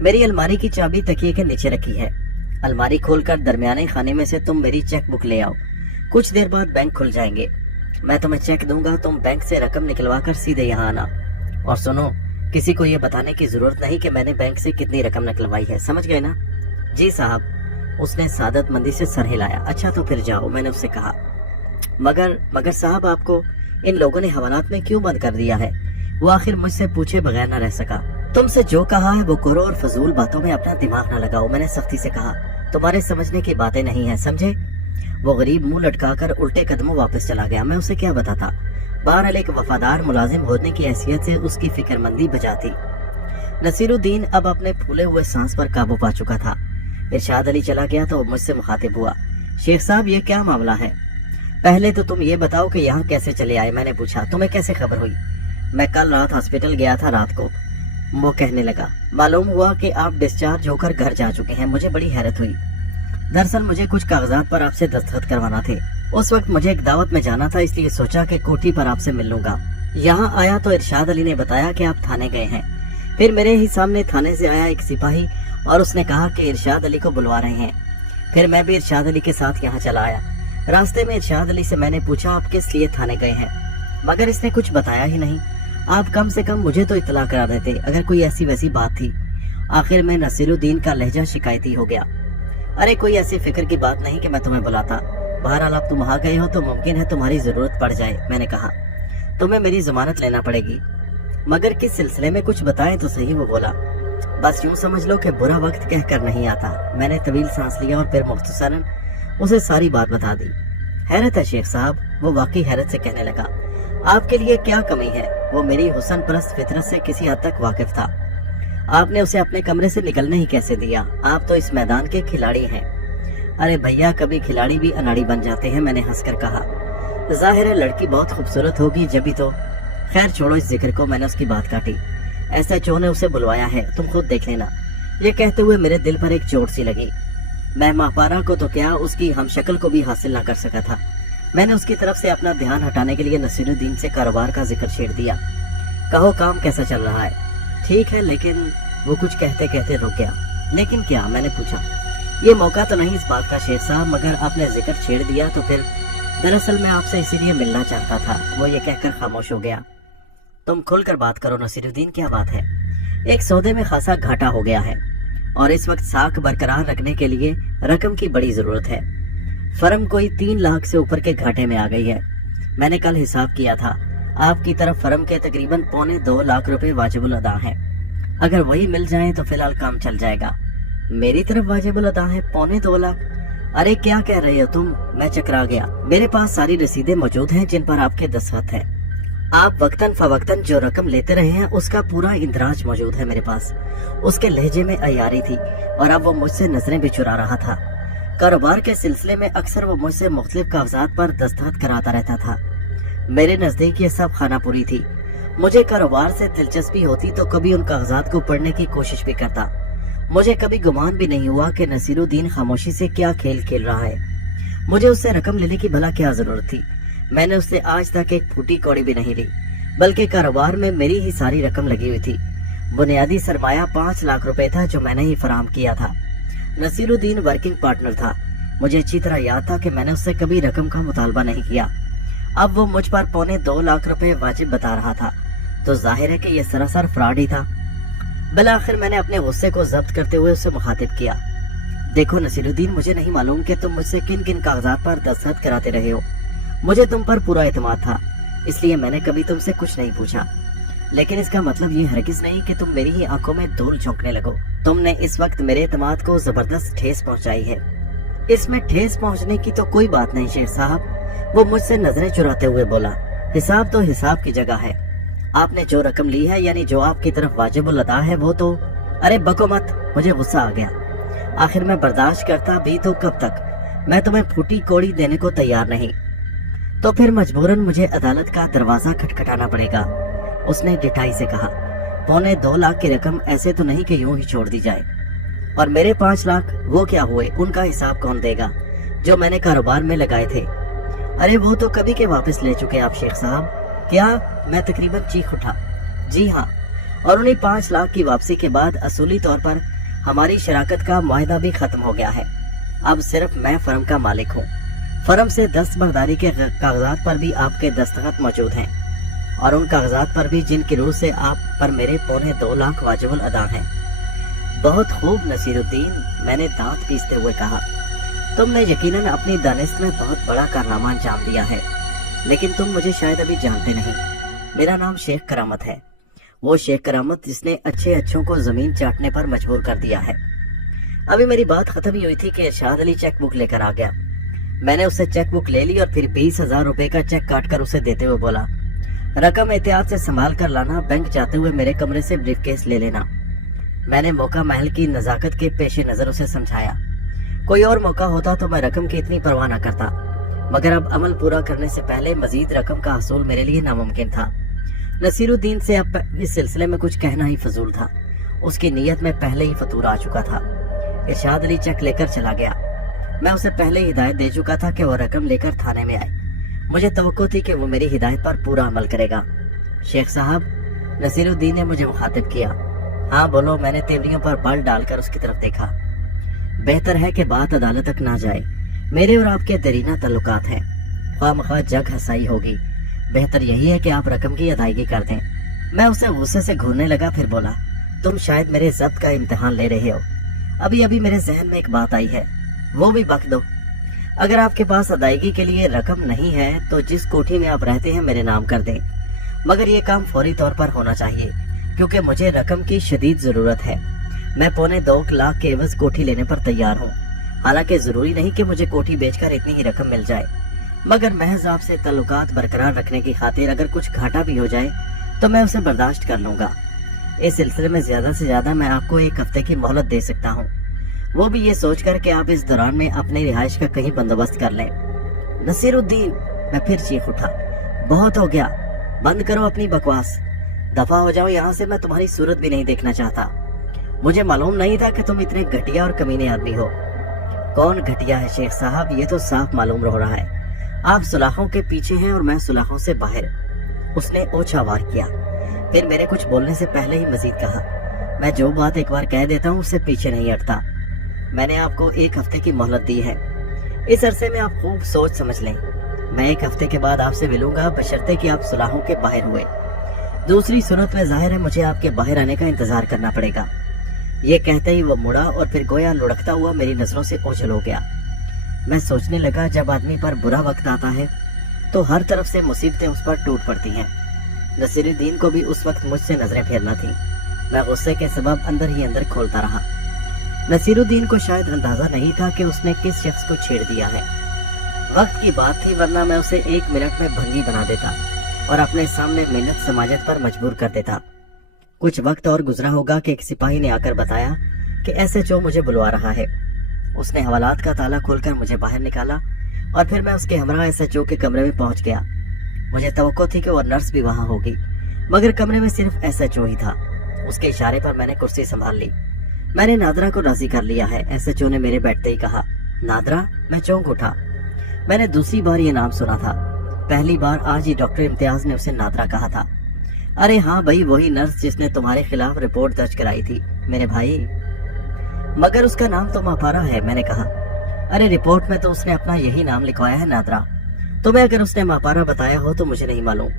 मेरी अलमारी की चाबी तकिए के नीचे रखी है। अलमारी खोलकर दरमियाने खाने में से तुम मेरी चेक बुक ले आओ। कुछ देर बाद बैंक खुल जाएंगे। मैं तुम्हें चेक दूंगा, तुम बैंक से रकम निकलवा कर सीधे यहाँ आना। और सुनो, किसी को ये बताने की जरूरत नहीं कि मैंने बैंक से कितनी रकम निकलवाई है, समझ गए ना? जी साहब। उसने सादत मंदी से सर हिलाया। अच्छा तो फिर जाओ, मैंने उससे कहा। मगर साहब, आपको इन लोगों ने हवालात में क्यों बंद कर दिया है? वो आखिर मुझसे पूछे बगैर न रह सका। तुमसे जो कहा है वो करो और फजूल बातों में अपना दिमाग न लगाओ, मैंने सख्ती से कहा। तुम्हारे समझने की बातें नहीं है, समझे? वो गरीब मुंह लटकाकर उल्टे कदमों वापस चला गया। मैं उसे क्या बताता? बहरहाल एक वफादार मुलाजिम होने की हैसियत से उसकी फिक्रमंदी बचा थी। नसीरुद्दीन अब अपने फूले हुए सांस पर काबू पा चुका था। इरशाद अली चला गया तो मुझसे मुखातिब हुआ। शेख साहब, ये क्या मामला है? पहले तो तुम ये बताओ कि यहाँ कैसे चले आए, मैंने पूछा। तुम्हें कैसे खबर हुई? मैं कल रात हॉस्पिटल गया था रात को, वो कहने लगा। मालूम हुआ कि आप डिस्चार्ज होकर घर जा चुके हैं। मुझे बड़ी हैरत हुई। दरअसल मुझे कुछ कागजात पर आपसे दस्तखत करवाना थे। उस वक्त मुझे एक दावत में जाना था, इसलिए सोचा कि कोठी पर आपसे मिल लूंगा। यहाँ आया तो इरशाद अली ने बताया कि आप थाने गए हैं। फिर मेरे ही सामने थाने से आया एक सिपाही और उसने कहा कि इरशाद अली को बुलवा रहे हैं। फिर मैं भी इरशाद अली के साथ यहाँ चला आया। रास्ते में इरशाद अली से मैंने पूछा आप किस लिए थाने गए हैं, मगर इसने कुछ बताया ही नहीं। आप कम से कम मुझे तो इत्तला करा देते अगर कोई ऐसी वैसी बात थी। आखिर में नसीरुद्दीन का लहजा शिकायती हो गया। अरे कोई ऐसी फिक्र की बात नहीं कि मैं तुम्हें बुलाता। बहरहाल आप तुम आ गए हो तो मुमकिन है तुम्हारी जरूरत पड़ जाए, मैंने कहा। तुम्हें मेरी जमानत लेना पड़ेगी, मगर किस सिलसिले में कुछ बताएं तो सही। वो बोला, बस यूं समझ लो कि बुरा वक्त कहकर नहीं आता। मैंने तवील सांस लिया और फिर मुख्तसरन उसे सारी बात बता दी। हैरत है शेख साहब, वो वाकई हैरत से कहने लगा। आपके लिए क्या कमी है? वो मेरी हुस्न परस्त फितरत से किसी हद तक वाकिफ था। आपने उसे अपने कमरे से निकलने ही कैसे दिया? आप तो इस मैदान के खिलाड़ी हैं। अरे भैया, कभी खिलाड़ी भी अनाड़ी बन जाते हैं, मैंने हंसकर कहा। जाहिर है लड़की बहुत खूबसूरत होगी जब ही तो। खैर छोड़ो इस जिक्र को, मैंने उसकी बात काटी। SHO ने उसे बुलवाया है, तुम खुद देख लेना। ये कहते हुए मेरे दिल पर एक चोट सी लगी। मैं माहपारा को तो क्या, उसकी हमशक्ल को भी हासिल न कर सका था। मैंने उसकी तरफ से अपना ध्यान हटाने के लिए नसीरुद्दीन से कारोबार का जिक्र छेड़ दिया। कहो काम कैसा चल रहा है? ठीक है, लेकिन वो कुछ कहते कहते रुक गया। लेकिन क्या? मैंने पूछा। ये मौका तो नहीं इस बात का शेख साहब, मगर आपने जिक्र छेड़ दिया तो फिर दरअसल मैं आपसे इसीलिए मिलना चाहता था। वो ये कहकर खामोश हो गया। तुम खुलकर बात करो नसीरुद्दीन, क्या बात है? एक सौदे में खासा घाटा हो गया है और इस वक्त साख बरकरार रखने के लिए रकम की बड़ी जरूरत है। फर्म कोई 3 लाख से ऊपर के घाटे में आ गई है। मैंने कल हिसाब किया था, आपकी तरफ फर्म के तकरीबन 2.25 लाख रुपए वाजिबुल अदा हैं। अगर वही मिल जाए तो फिलहाल काम चल जाएगा। मेरी तरफ वाजिबुल अदा है 2.25 लाख? अरे क्या कह रहे हो तुम? मैं चकरा गया। मेरे पास सारी रसीदें मौजूद हैं जिन पर आपके दस्तखत हैं। आप वक्तन फवक्तन जो रकम लेते रहे हैं उसका पूरा इंदराज मौजूद है मेरे पास। उसके लहजे में अयारी थी और अब वो मुझसे नजरें भी चुरा रहा था। कारोबार के सिलसिले में अक्सर वो मुझसे मुख्तलिफ कागजात पर दस्तखत कराता रहता था। मेरे नजदीक ये सब खानापुरी थी। मुझे कारोबार से दिलचस्पी होती तो कभी उन कागजात को पढ़ने की कोशिश भी करता। मुझे कभी गुमान भी नहीं हुआ कि नसीरुद्दीन खामोशी से क्या खेल खेल रहा है। मुझे उससे रकम लेने की भला क्या जरूरत थी? मैंने उससे आज तक एक फूटी कौड़ी भी नहीं ली, बल्कि कारोबार में मेरी ही सारी रकम लगी हुई थी। बुनियादी सरमाया 5 लाख रुपए था जो मैंने ही फराहम किया था। नसीरुद्दीन वर्किंग पार्टनर था। मुझे अच्छी तरह याद था कि मैंने उससे कभी रकम का मुतालबा नहीं किया। अब वो मुझ पर 2.25 लाख रुपए वाजिब बता रहा था, तो जाहिर है कि ये सरासर फ्रॉड ही था। बिलाखिर मैंने अपने गुस्से को जब्त करते हुए उसे मुखातिब किया। देखो नसीरुद्दीन, मुझे नहीं मालूम कि तुम मुझसे किन किन कागजात पर दस्तखत कराते रहे हो। मुझे तुम पर पूरा एतमाद था, इसलिए मैंने कभी तुमसे कुछ नहीं पूछा। लेकिन इसका मतलब ये हरगिज नहीं कि तुम मेरी ही आंखों में धूल झोंकने लगो। तुमने इस वक्त मेरे एतमाद को जबरदस्त ठेस पहुंचाई है। इसमें ठेस पहुंचने की तो कोई बात नहीं शेख साहब। वो मुझसे नजरें चुराते हुए बोला। हिसाब तो हिसाब की जगह है। आपने जो रकम ली है, यानी जो आपकी तरफ वाजिबुल अदा है, वो तो। अरे बको मत, मुझे गुस्सा आ गया। आखिर मैं बर्दाश्त करता भी तो कब तक? मैं तुम्हें फूटी कौड़ी देने को तैयार नहीं, तो फिर मजबूरन मुझे अदालत का दरवाजा खटखटाना पड़ेगा, उसने डिठाई से कहा। 2.25 लाख की रकम ऐसे तो नहीं कि यूं ही छोड़ दी जाए। और मेरे 5 लाख वो क्या हुए? उनका हिसाब कौन देगा जो मैंने कारोबार में लगाए थे? अरे वो तो कभी के वापस ले चुके आप शेख साहब। क्या? मैं तकरीबन चीख उठा। जी हाँ, और उन्हीं 5 लाख की वापसी के बाद असूली तौर पर हमारी शराकत का मुआहदा भी खत्म हो गया है। अब सिर्फ मैं फर्म का मालिक हूँ। फर्म से दस्तबरदारी के कागजात पर भी आपके दस्तखत मौजूद हैं, और उन कागजात पर भी जिनकी रूह से आप पर मेरे 2.25 लाख वाजिबुल अदा हैं। बहुत खूब नसीरुद्दीन, मैंने दांत पीसते हुए कहा। तुमने यकीनन अपनी दानिश में बहुत बड़ा कारनामा अंजाम दिया है, लेकिन तुम मुझे शायद अभी जानते नहीं। मेरा नाम शेख करामत है, वो शेख करामत जिसने अच्छे अच्छों को जमीन चाटने पर मजबूर कर दिया है। अभी मेरी बात खत्म ही हुई थी कि इरशाद अली चेक बुक लेकर आ गया। मैंने उससे चेक बुक ले ली और फिर 20,000 रुपए का चेक काटकर उसे देते हुए बोला, रकम एहतियात से संभाल कर लाना, बैंक जाते हुए मेरे कमरे से ब्रीफकेस ले लेना। मैंने मौका महल की नजाकत के पेश नजर उसे समझाया। कोई और मौका होता तो मैं रकम की इतनी परवाह न करता, मगर अब अमल पूरा करने से पहले मजीद रकम का हासिल मेरे लिए नामुमकिन था। नसीरुद्दीन से अब इस सिलसिले में कुछ कहना ही फजूल था, उसकी नीयत में पहले ही फतूर आ चुका था। इरशाद अली चेक लेकर चला गया। मैं उसे पहले ही हिदायत दे चुका था कि वो रकम लेकर थाने में आए। मुझे तवक्को थी कि वो मेरी हिदायत पर पूरा अमल करेगा। शेख साहब, नसीरुद्दीन ने मुझे मुखातिब किया। हाँ बोलो, मैंने तेवरियों पर बल डालकर उसकी तरफ देखा। बेहतर है कि बात अदालत तक ना जाए, मेरे और आपके दरीना ताल्लुकात हैं, ख्वामख्वाह जग हसाई होगी। बेहतर यही है कि आप रकम की अदायगी कर दें। मैं उसे गुस्से से घूरने लगा, फिर बोला, तुम शायद मेरे जब्त का इम्तिहान ले रहे हो। अभी अभी मेरे जहन में एक बात आई है, वो भी बक दो। अगर आपके पास अदायगी के लिए रकम नहीं है तो जिस कोठी में आप रहते हैं मेरे नाम कर दें, मगर ये काम फौरी तौर पर होना चाहिए, क्योंकि मुझे रकम की शदीद जरूरत है। मैं 2.25 लाख के एवज कोठी लेने पर तैयार हूँ। हालांकि जरूरी नहीं कि मुझे कोठी बेचकर इतनी ही रकम मिल जाए, मगर महज आपसे ताल्लुकात बरकरार रखने की खातिर अगर कुछ घाटा भी हो जाए तो मैं उसे बर्दाश्त कर लूंगा। इस सिलसिले में ज्यादा से ज्यादा मैं आपको 1 हफ्ते की मोहलत दे सकता हूँ, वो भी ये सोचकर कि आप इस दौरान में अपने रिहाइश का कहीं बंदोबस्त कर लें। नसीरुद्दीन, मैं फिर चीख उठा, बहुत हो गया, बंद करो अपनी बकवास, दफा हो जाओ यहाँ से। मैं तुम्हारी सूरत भी नहीं देखना चाहता। मुझे मालूम नहीं था कि तुम इतने घटिया और कमीने आदमी हो। कौन घटिया है शेख साहब, ये तो साफ मालूम हो रहा है। आप सुलाखों के पीछे हैं और मैं सुलाखों से बाहर। उसने ओछा वार किया, फिर मेरे कुछ बोलने से पहले ही मजीद कहा, मैं जो बात एक बार कह देता हूँ उससे पीछे नहीं हटता। मैंने आपको 1 हफ्ते की मोहलत दी है, इस अरसे में आप खूब सोच समझ लें। मैं 1 हफ्ते के बाद आपसे मिलूंगा, बशर्ते कि आप सुलाहों के बाहर हुए। दूसरी सूरत में जाहिर है मुझे आपके बाहर आने का इंतजार करना पड़ेगा। ये कहते ही वो मुड़ा और फिर गोया लुढ़कता हुआ मेरी नजरों से ओझल हो गया। मैं सोचने लगा, जब आदमी पर बुरा वक्त आता है तो हर तरफ से मुसीबतें उस पर टूट पड़ती हैं। नसीरुद्दीन को भी उस वक्त मुझसे नजरें फेरना थी। मैं गुस्से के सबब अंदर ही अंदर खोलता रहा। नसीरुद्दीन को शायद अंदाजा नहीं था कि उसने किस शख्स को छेड़ दिया है। वक्त की बात थी, वरना मैं उसे 1 मिनट में भंगी बना देता और अपने सामने मिन्नत समाजत पर मजबूर कर देता। कुछ वक्त और गुजरा होगा कि एक सिपाही ने आकर बताया कि SHO मुझे बुलवा रहा है। उसने हवालात का ताला खोलकर मुझे बाहर निकाला और फिर मैं उसके हमरा SHO के कमरे में पहुंच गया। मुझे तवक्को थी कि वो नर्स भी वहां होगी, मगर कमरे में सिर्फ SHO ही था। उसके इशारे पर मैंने कुर्सी संभाल ली। मैंने नादरा को राजी कर लिया है। SHO ने मेरे बैठते ही कहा, नादरा। मैं चौंक उठा। मैंने दूसरी बार ये नाम सुना था, पहली बार आज ही डॉक्टर इम्तियाज ने उसे नादरा कहा था। अरे हाँ भाई, वही नर्स जिसने तुम्हारे खिलाफ रिपोर्ट दर्ज कराई थी मेरे भाई। मगर उसका नाम तो मापारा है, मैंने कहा। अरे रिपोर्ट में तो उसने अपना यही नाम लिखवाया है, नादरा। तुम्हें अगर उसने मापारा बताया हो तो मुझे नहीं मालूम।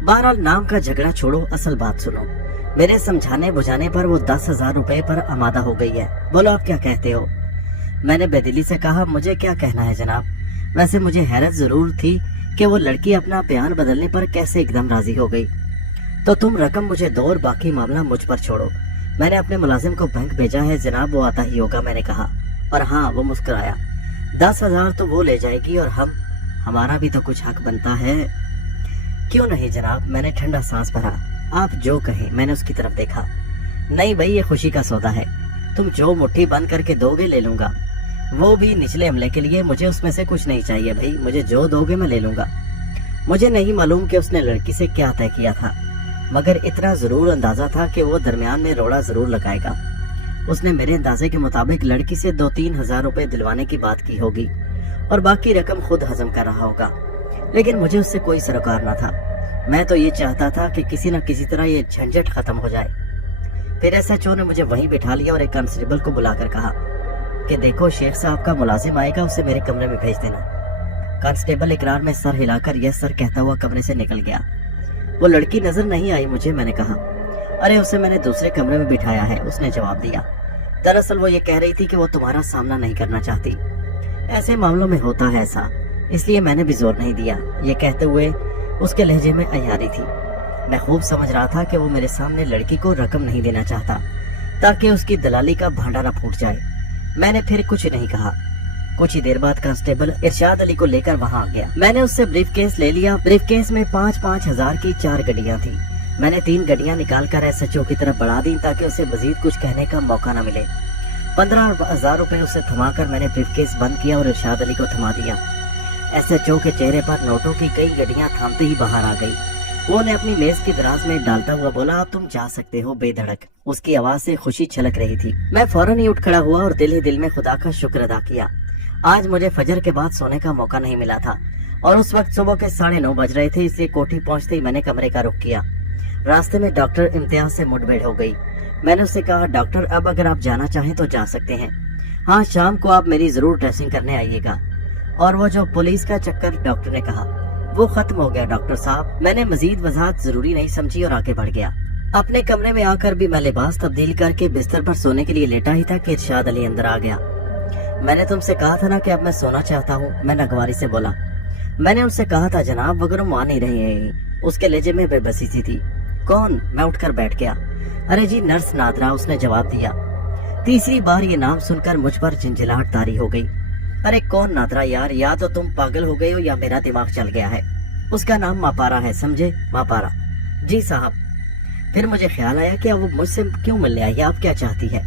बहरहाल नाम का झगड़ा छोड़ो, असल बात सुनो। मेरे समझाने बुझाने पर वो 10,000 रुपए पर आमादा हो गई है। बोलो आप क्या कहते हो? मैंने बेदिली से कहा, मुझे क्या कहना है जनाब। वैसे मुझे हैरत जरूर थी कि वो लड़की अपना बयान बदलने पर कैसे एकदम राजी हो गई। तो तुम रकम मुझे दो और बाकी मामला मुझ पर छोड़ो। मैंने अपने मुलाजिम को बैंक भेजा है जनाब, वो आता ही होगा, मैंने कहा। और हाँ, वो मुस्कुराया। 10,000 तो वो ले जाएगी और हमारा भी तो कुछ हक बनता है। क्यों नहीं जनाब, मैंने ठंडा सांस भरा। आप जो कहें। मैंने उसकी तरफ देखा। नहीं भाई, ये खुशी का सौदा है। तुम जो मुट्ठी बंद करके दोगे ले लूंगा, वो भी निचले हमले के लिए। मुझे उसमें से कुछ नहीं चाहिए भाई, मुझे जो दोगे मैं ले लूंगा। मुझे नहीं मालूम कि उसने लड़की से क्या तय किया था, मगर इतना जरूर अंदाजा था कि वो दरमियान में रोड़ा जरूर लगाएगा। उसने मेरे अंदाजे के मुताबिक लड़की से 2-3 हजार रुपए दिलवाने की बात की होगी और बाकी रकम खुद हजम कर रहा होगा। लेकिन मुझे उससे कोई सरोकार न था। मैं तो ये चाहता था कि किसी न किसी तरह ये झंझट खत्म हो जाए। फिर SHO ने मुझे वहीं बिठा लिया और एक कांस्टेबल को बुलाकर कहा कि देखो, शेख साहब का मुलाजिम आएगा, उसे मेरे कमरे में भेज देना। कांस्टेबल इकरार में सर हिलाकर यस सर कहता हुआ कमरे से निकल गया। वो लड़की नजर नहीं आई मुझे, मैंने कहा। अरे उसे मैंने दूसरे कमरे में बिठाया है, उसने जवाब दिया। दरअसल वो ये कह रही थी कि वो तुम्हारा सामना नहीं करना चाहती। ऐसे मामलों में होता है ऐसा, इसलिए मैंने भी जोर नहीं दिया। ये कहते हुए उसके लहजे में अय्यारी थी। मैं खूब समझ रहा था कि वो मेरे सामने लड़की को रकम नहीं देना चाहता ताकि उसकी दलाली का भांडा न फूट जाए। मैंने फिर कुछ नहीं कहा। कुछ ही देर बाद कांस्टेबल इरशाद अली को लेकर वहां आ गया। मैंने उससे ब्रीफकेस ले लिया। ब्रीफकेस में 5-5 हजार की 4 गड्डियां थी। मैंने 3 गड्डियां निकालकर एसएचओ की तरफ बढ़ा दी ताकि उसे मजीद कुछ कहने का मौका न मिले। 15,000 रुपए उसे थमाकर मैंने ब्रीफकेस बंद किया और इरशाद अली को थमा दिया। एसएचओ के चेहरे पर नोटों की कई गड्डियां थामते ही बाहर आ गई। वो ने अपनी मेज की दराज में डालता हुआ बोला, अब तुम जा सकते हो बेधड़क। उसकी आवाज से खुशी छलक रही थी। मैं फौरन ही उठ खड़ा हुआ और दिल ही दिल में खुदा का शुक्र अदा किया। आज मुझे फजर के बाद सोने का मौका नहीं मिला था और उस वक्त सुबह के 9:30 बज रहे थे, इसलिए कोठी पहुंचते ही मैंने कमरे का रुख किया। रास्ते में डॉक्टर इम्तियाज से मुठभेड़ हो गई। मैंने उससे कहा, डॉक्टर अब अगर आप जाना चाहें तो जा सकते हैं। हाँ, शाम को आप मेरी जरूर ड्रेसिंग करने आइएगा। और वो जो पुलिस का चक्कर, डॉक्टर ने कहा, वो खत्म हो गया डॉक्टर साहब। मैंने मजीद वजाहत जरूरी नहीं समझी और आगे बढ़ गया। अपने कमरे में आकर भी मैं लिबास तब्दील करके बिस्तर पर सोने के लिए लेटा ही था कि इरशाद अली अंदर आ गया। मैंने तुमसे कहा था ना कि अब मैं सोना चाहता हूँ, मैं नगवारी से बोला। मैंने उससे कहा था जनाब, मगर मान नहीं रही है। उसके लहजे में बेबसी सी थी। कौन? मैं उठकर बैठ गया। अरे जी, नर्स नादरा, उसने जवाब दिया। तीसरी बार ये नाम सुनकर मुझ पर झंझलाहट तारी हो गई। अरे कौन नादरा यार? या तो तुम पागल हो गए हो या मेरा दिमाग चल गया है। उसका नाम मापारा है, समझे? मापारा। जी साहब। फिर मुझे ख्याल आया कि वो मुझसे क्यों मिलने आई है, आप क्या चाहती है?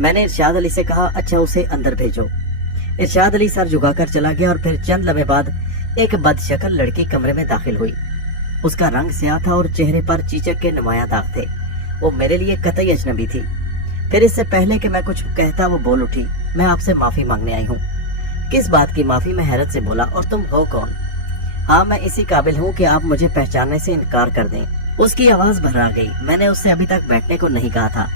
मैंने इरशाद अली से कहा, अच्छा उसे अंदर भेजो। इरशाद अली सर झुकाकर चला गया और फिर चंद लम्हे बाद एक बदशक्ल लड़की कमरे में दाखिल हुई। उसका रंग स्याह था और चेहरे पर चीचक के नुमाया दाग थे। वो मेरे लिए कतई अजनबी थी। फिर इससे पहले कि मैं कुछ कहता वो बोल उठी, मैं आपसे माफी मांगने आई हूँ। किस बात की माफी? मैं हैरत से बोला। और तुम हो कौन? हाँ, मैं इसी काबिल हूँ कि आप मुझे पहचानने से इनकार कर दें। उसकी आवाज भर्रा गई। मैंने उससे अभी तक बैठने को नहीं कहा था।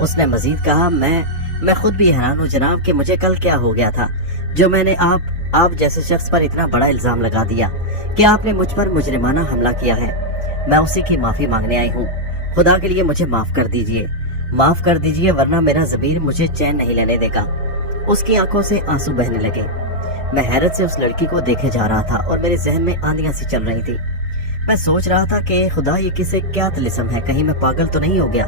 उसने मजीद कहा, मैं खुद भी हैरान हूँ जनाब कि मुझे कल क्या हो गया था जो मैंने आप जैसे शख्स पर इतना बड़ा इल्जाम लगा दिया कि आपने मुझ पर मुजरिमाना हमला किया है। मैं उसी की माफी मांगने आई हूँ। खुदा के लिए मुझे माफ कर दीजिए, माफ कर दीजिए, वरना मेरा ज़मीर मुझे चैन नहीं लेने देगा। उसकी आंखों से आंसू बहने लगे। मैं हैरत से उस लड़की को देखे जा रहा था और मेरे जहन में आंधियां सी चल रही थी। मैं सोच रहा था कि खुदा, ये किसे क्या तिलिस्म है, कहीं मैं पागल तो नहीं हो गया।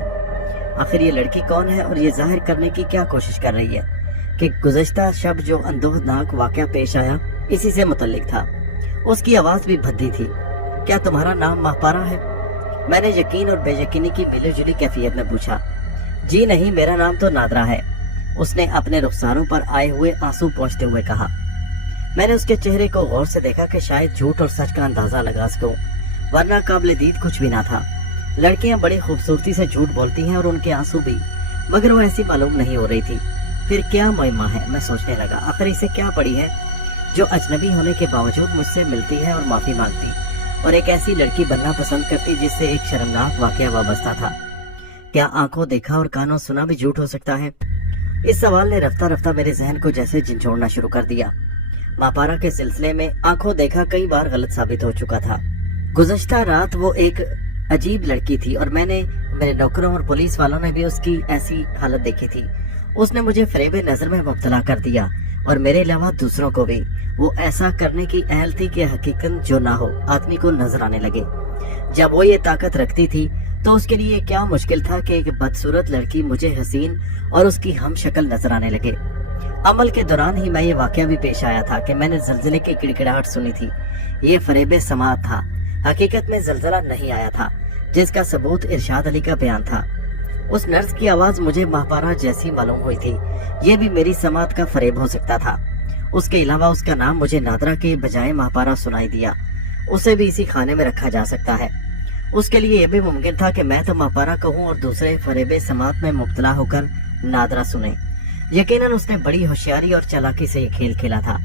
आखिर ये लड़की कौन है और ये जाहिर करने की क्या कोशिश कर रही है कि गुज़श्ता शब जो अंदोहनाक वाकया पेश आया इसी से मुतल्लिक था। उसकी आवाज भी भद्दी थी। क्या तुम्हारा नाम मापारा है? मैंने यकीन और बेयकीनी की मिली जुली कैफियत में पूछा। जी नहीं, मेरा नाम तो नादरा है, उसने अपने रुखसारों पर आए हुए आंसू पोंछते हुए कहा। मैंने उसके चेहरे को गौर से देखा कि शायद झूठ और सच का अंदाजा लगा सकूं, वरना काबिल दीद कुछ भी ना था। लड़कियां बड़ी खूबसूरती से झूठ बोलती हैं और उनके आंसू भी, मगर वो ऐसी मालूम नहीं हो रही थी। फिर क्या मुइम्मा है, मैं सोचने लगा। आखिर इसे क्या पड़ी है जो अजनबी होने के बावजूद मुझसे मिलती है और माफी मांगती, और एक ऐसी लड़की बनना पसंद करती जिससे एक शर्मनाक वाकया वाबस्ता था। क्या आंखों देखा और कानों सुना भी झूठ हो सकता है? इस सवाल ने रफ्ता रफ्ता मेरे जहन को जैसे झंझोड़ना शुरू कर दिया। मापारा के सिलसिले में आंखों देखा कई बार गलत साबित हो चुका था। गुज़श्ता रात वो एक अजीब लड़की थी और मेरे नौकरों और पुलिस वालों ने भी उसकी ऐसी हालत देखी थी। उसने मुझे फरेब नजर में मुब्तला कर दिया और मेरे अलावा दूसरों को भी। वो ऐसा करने की अहल थी कि हकीकत जो ना हो आदमी को नजर आने लगे। जब वो ये ताकत रखती थी तो उसके लिए क्या मुश्किल था कि एक बदसूरत लड़की मुझे हसीन और उसकी हम शक्ल नजर आने लगे। अमल के दौरान ही मैं ये वाकया भी पेश आया था कि मैंने जलजले की किड़किड़ाहट सुनी थी। ये फरेब समात था, हकीकत में जलजला नहीं आया था, जिसका सबूत इरशाद अली का बयान था। उस नर्स की आवाज मुझे मापारा जैसी मालूम हुई थी। ये भी मेरी समात का फरेब हो सकता था। उसके अलावा उसका नाम मुझे नादरा के बजाय मापारा सुनाई दिया। उसे भी इसी खाने में रखा जा सकता है। उसके लिए यह भी मुमकिन था कि मैं तो मापारा कहूँ और दूसरे फरेब समात में मुब्तला होकर नादरा सुने। यकीनन उसने बड़ी होशियारी और चालाकी से ये खेल खेला था,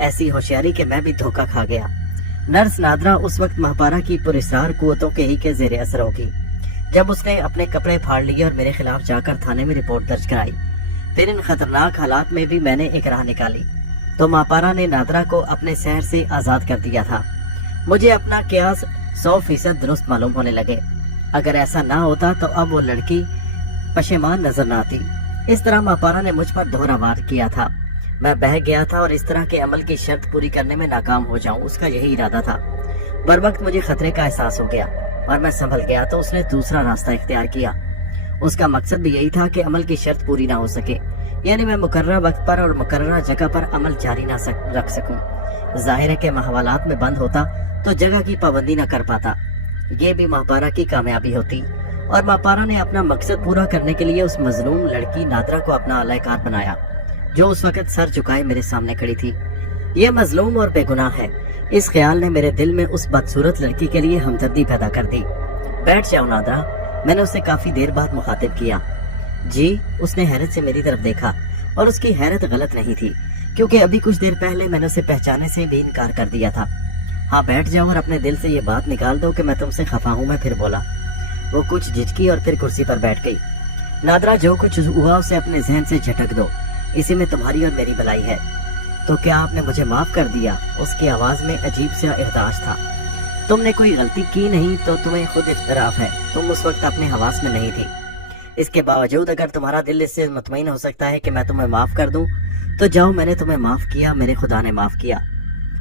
ऐसी होशियारी कि मैं भी धोखा खा गया। नर्स नादरा उस वक्त मापारा की पुरस्कार कुव्वतों के ही के जेरे असर होगी जब उसने अपने कपड़े फाड़ लिए और मेरे खिलाफ जाकर थाने में रिपोर्ट दर्ज कराई। फिर इन खतरनाक हालात में भी मैंने एक राह निकाली तो मापारा ने नादरा को अपने शहर से आजाद कर दिया था। मुझे अपना क्यास 100% दुरुस्त मालूम होने लगे। अगर ऐसा ना होता तो अब वो लड़की पशेमान नजर न आती। इस तरह मापारा ने मुझ पर दोहरा वार किया था। मैं बह गया था और इस तरह के अमल की शर्त पूरी करने में नाकाम हो जाऊं, उसका यही इरादा था। बर वक्त मुझे खतरे का एहसास हो गया और मैं संभल गया तो उसने दूसरा रास्ता इख्तियार किया। उसका मकसद भी यही था कि अमल की शर्त पूरी ना हो सके, यानी मैं मुकर्ररा वक्त पर और मुकर्ररा जगह पर अमल जारी ना रख सकूं। जाहिर है कि माहवालात में बंद होता तो जगह की पाबंदी न कर पाता। ये भी मापारा की कामयाबी होती और मापारा ने अपना मकसद पूरा करने के लिए उस मजलूम लड़की नादरा को अपना अलहकार बनाया, जो उस वक्त सर झुकाए मेरे सामने खड़ी थी। ये मजलूम और बेगुनाह है, इस ख्याल ने मेरे दिल में उस बदसूरत लड़की के लिए हमदर्दी पैदा कर दी। बैठ जाओ नादरा, मैंने उसे काफी देर बाद मुखातिब किया। जी, उसने हैरत से मेरी तरफ देखा और उसकी हैरत गलत नहीं थी, क्योंकि अभी कुछ देर पहले मैंने उसे पहचाने से भी इनकार कर दिया था। हाँ, बैठ जाओ और अपने दिल से ये बात निकाल दो कि मैं तुमसे खफा हूँ। मैं फिर बोला। वो कुछ झिझकी और फिर कुर्सी पर बैठ गई। नादरा, जो कुछ हुआ उसे अपने जहन से झटक दो, इसी में तुम्हारी और मेरी भलाई है। तो क्या आपने मुझे माफ कर दिया? उसकी आवाज में अजीब सा एहसास था। तुमने कोई गलती की नहीं तो तुम्हें खुद इख्तराफ है, तुम उस वक्त अपने हवास में नहीं थी। इसके बावजूद अगर तुम्हारा दिल इससे मुतमईन हो सकता है कि मैं तुम्हें माफ कर दूं, तो जाओ, मैंने तुम्हें माफ किया, मेरे खुदा ने माफ किया।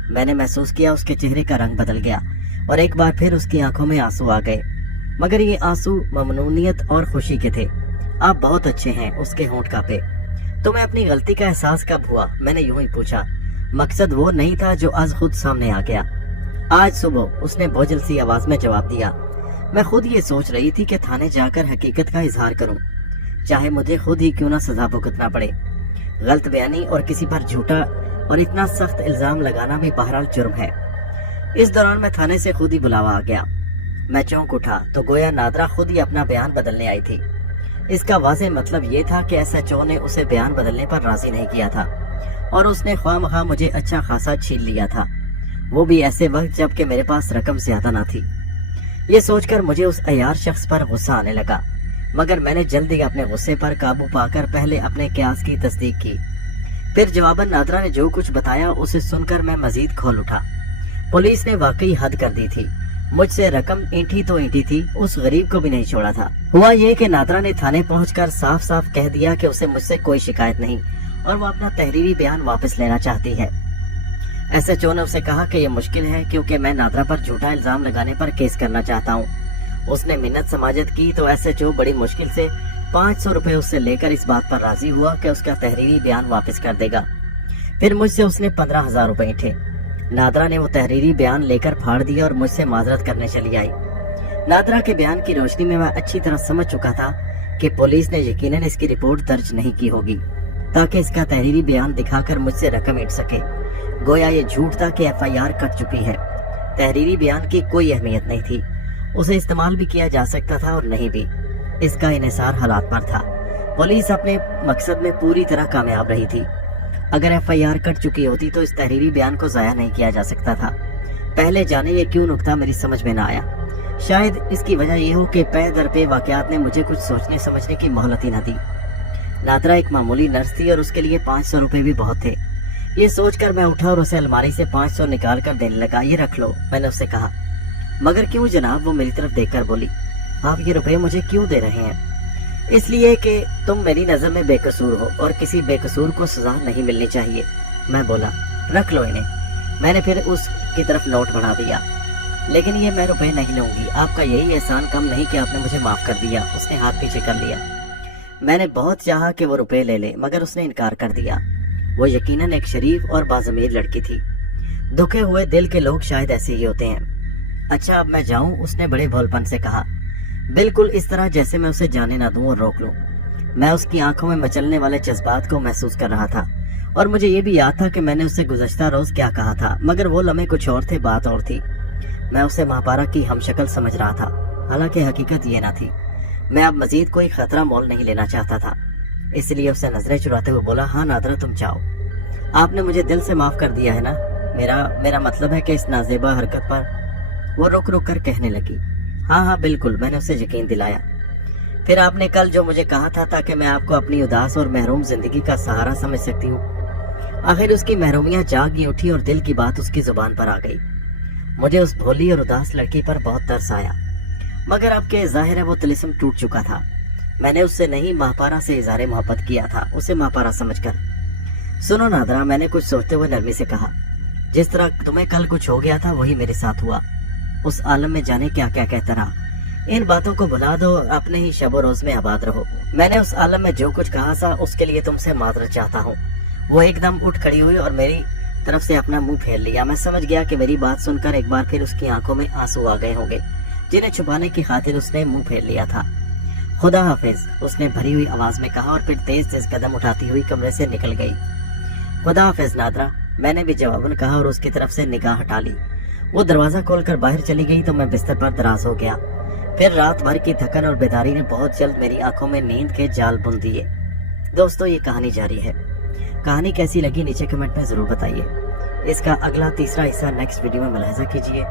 मैंने महसूस किया उसके चेहरे का रंग बदल गया और एक बार फिर उसकी आंखों में आंसू आ गए, मगर ये आंसू ममनूनियत और खुशी के थे। आप बहुत अच्छे हैं, उसके होंठ कांपे। तुम्हें अपनी गलती का एहसास कब हुआ? मैंने यूं ही पूछा। मकसद वो नहीं था जो आज खुद सामने आ गया। आज सुबह, उसने बोझल सी आवाज में जवाब दिया। मैं खुद ये सोच रही थी कि थाने जाकर हकीकत का इजहार करूं, चाहे मुझे खुद ही क्यों ना सजा भुगतना पड़े। गलत बयानी और किसी पर झूठा और इतना सख्त इल्जाम लगाना भी बहरहाल जुर्म है। इस दौरान मैं थाने से खुद ही बुलावा आ गया। मैं चौंक उठा तो गोया नादरा खुद ही अपना बयान बदलने आई थी। इसका वाज़ेह मतलब ये था कि SHO ने उसे बयान बदलने पर राजी नहीं किया था और उसने ख्वामखा मुझे अच्छा खासा छीन लिया था, वो भी ऐसे वक्त जबकि मेरे पास रकम ज्यादा ना थी। ये सोचकर मुझे उस अयार शख्स पर गुस्सा आने लगा, मगर मैंने जल्दी अपने गुस्से पर काबू पाकर पहले अपने क्यास की तस्दीक की। फिर जवाबन नादरा ने जो कुछ बताया उसे सुनकर मैं मजीद खोल उठा। पुलिस ने वाकई हद कर दी थी। मुझसे रकम ईंटी तो ईंटी थी, उस गरीब को भी नहीं छोड़ा था। हुआ ये कि नादरा ने थाने पहुंचकर साफ साफ कह दिया कि उसे मुझसे कोई शिकायत नहीं और वो अपना तहरीरी बयान वापस लेना चाहती है। SHO ने उसे कहा कि यह मुश्किल है क्योंकि मैं नादरा पर झूठा इल्जाम लगाने पर केस करना चाहता हूँ। उसने मिन्नत समाजत की तो SHO बड़ी मुश्किल से 500 रुपए उससे लेकर इस बात पर राजी हुआ कि उसका तहरीरी बयान वापस कर देगा। फिर मुझसे उसने 15,000 रुपए ईंटे। नादरा ने वो तहरीरी बयान लेकर फाड़ दिया और मुझसे माजरत करने चली आई। नादरा के बयान की रोशनी में मैं अच्छी तरह समझ चुका था कि पुलिस ने यकीनन इसकी रिपोर्ट दर्ज नहीं की होगी ताकि इसका तहरीरी बयान दिखाकर मुझसे रकम ईंट सके। गोया ये झूठ था कि FIR कट चुकी है। तहरीरी बयान की कोई अहमियत नहीं थी, उसे इस्तेमाल भी किया जा सकता था और नहीं भी। इसका इन्हिसार हालात पर था। पुलिस अपने मकसद में पूरी तरह कामयाब रही थी। अगर FIR कट चुकी होती तो इस तहरीरी बयान को जाया नहीं किया जा सकता था। पहले जाने ये क्यों नुक्ता मेरी समझ में न आया। शायद इसकी वजह यह हो कि पे दर पे वाकयात ने मुझे कुछ सोचने समझने की मोहलत ही न दी। नादरा एक मामूली नर्स थी और उसके लिए 500 रुपए भी बहुत थे। ये सोचकर मैं उठा और उसे अलमारी से 500 निकाल कर देने लगा। ये रख लो, मैंने उससे कहा। मगर क्यों जनाब? वो मेरी तरफ देखकर बोली। आप ये रुपए मुझे क्यों दे रहे हैं? इसलिए कि तुम मेरी नजर में बेकसूर हो और किसी बेकसूर को सजा नहीं मिलनी चाहिए। मैं बोला, रख लो इन्हें। मैंने फिर उसकी तरफ नोट बढ़ा दिया। लेकिन ये मैं रुपए नहीं लूंगी, आपका यही एहसान कम नहीं कि आपने मुझे माफ कर दिया। उसने हाथ पीछे कर लिया। मैंने बहुत चाहा कि वो रुपए ले ले, मगर उसने इनकार कर दिया। वो यकीनन एक शरीफ और बाज़मीर लड़की थी। दुखे हुए दिल के लोग शायद ऐसे ही होते हैं। अच्छा, अब मैं जाऊं? उसने बड़े भोलपन से कहा, बिल्कुल इस तरह जैसे मैं उसे जाने ना दूं और रोक लूं। मैं उसकी आंखों में मचलने वाले जज्बात को महसूस कर रहा था और मुझे ये भी याद था कि मैंने उससे गुज़श्ता रोज क्या कहा था, मगर वो लम्हे कुछ और थे, बात और थी। मैं उसे महापारा की हमशक्ल समझ रहा था, हालांकि हकीकत ये ना थी। मैं अब मजीद कोई खतरा मोल नहीं लेना चाहता था, इसलिए उससे नजरें चुराते हुए बोला, हाँ नादरा, तुम जाओ। आपने मुझे दिल से माफ कर दिया है ना? मेरा मतलब है कि इस नाजेबा हरकत पर। वो रुक रुक कर कहने लगी, हाँ हाँ बिल्कुल। मैंने उसे यकीन दिलाया। फिर आपने कल जो मुझे कहा था ताकि मैं आपको अपनी उदास और महरूम जिंदगी का सहारा समझ सकती हूँ। आखिर उसकी महरूमियाँ जाग ही उठी और दिल की बात उसकी जुबान पर आ गई। मुझे उस भोली और उदास लड़की पर बहुत तरस आया मगर अब के ज़ाहिर है वो तिलिस्म टूट चुका था। मैंने उससे नहीं महापारा से इज़हार मोहब्बत किया था, उसे महापारा समझकर। सुनो नादरा, मैंने कुछ सोचते हुए नरमी से कहा, जिस तरह तुम्हें कल कुछ हो गया था वही मेरे साथ हुआ। उस आलम में जाने क्या क्या कहता रहा। इन बातों को भुला दो और अपने ही शब रोज में आबाद रहो। मैंने उस आलम में जो कुछ कहा था उसके लिए तुमसे माजरत चाहता हूँ। वो एकदम उठ खड़ी हुई और मेरी तरफ से अपना मुंह फेर लिया। मैं समझ गया कि मेरी बात सुनकर एक बार फिर उसकी आंखों में आंसू आ गए होंगे, जिन्हें छुपाने की खातिर उसने मुंह फेर लिया था। खुदा हाफिज, उसने भरी हुई आवाज में कहा और फिर तेज तेज कदम उठाती हुई कमरे से निकल गई। खुदा हाफिज नादरा, मैंने भी जवाबन कहा और उसकी तरफ से निगाह हटा ली। वो दरवाजा खोलकर बाहर चली गई तो मैं बिस्तर पर दराज हो गया। फिर रात भर की थकन और बेदारी ने बहुत जल्द मेरी आंखों में नींद के जाल बुन दिए। दोस्तों, ये कहानी जारी है। कहानी कैसी लगी नीचे कमेंट में जरूर बताइए। इसका अगला तीसरा हिस्सा नेक्स्ट वीडियो में मुलाहिजा कीजिए।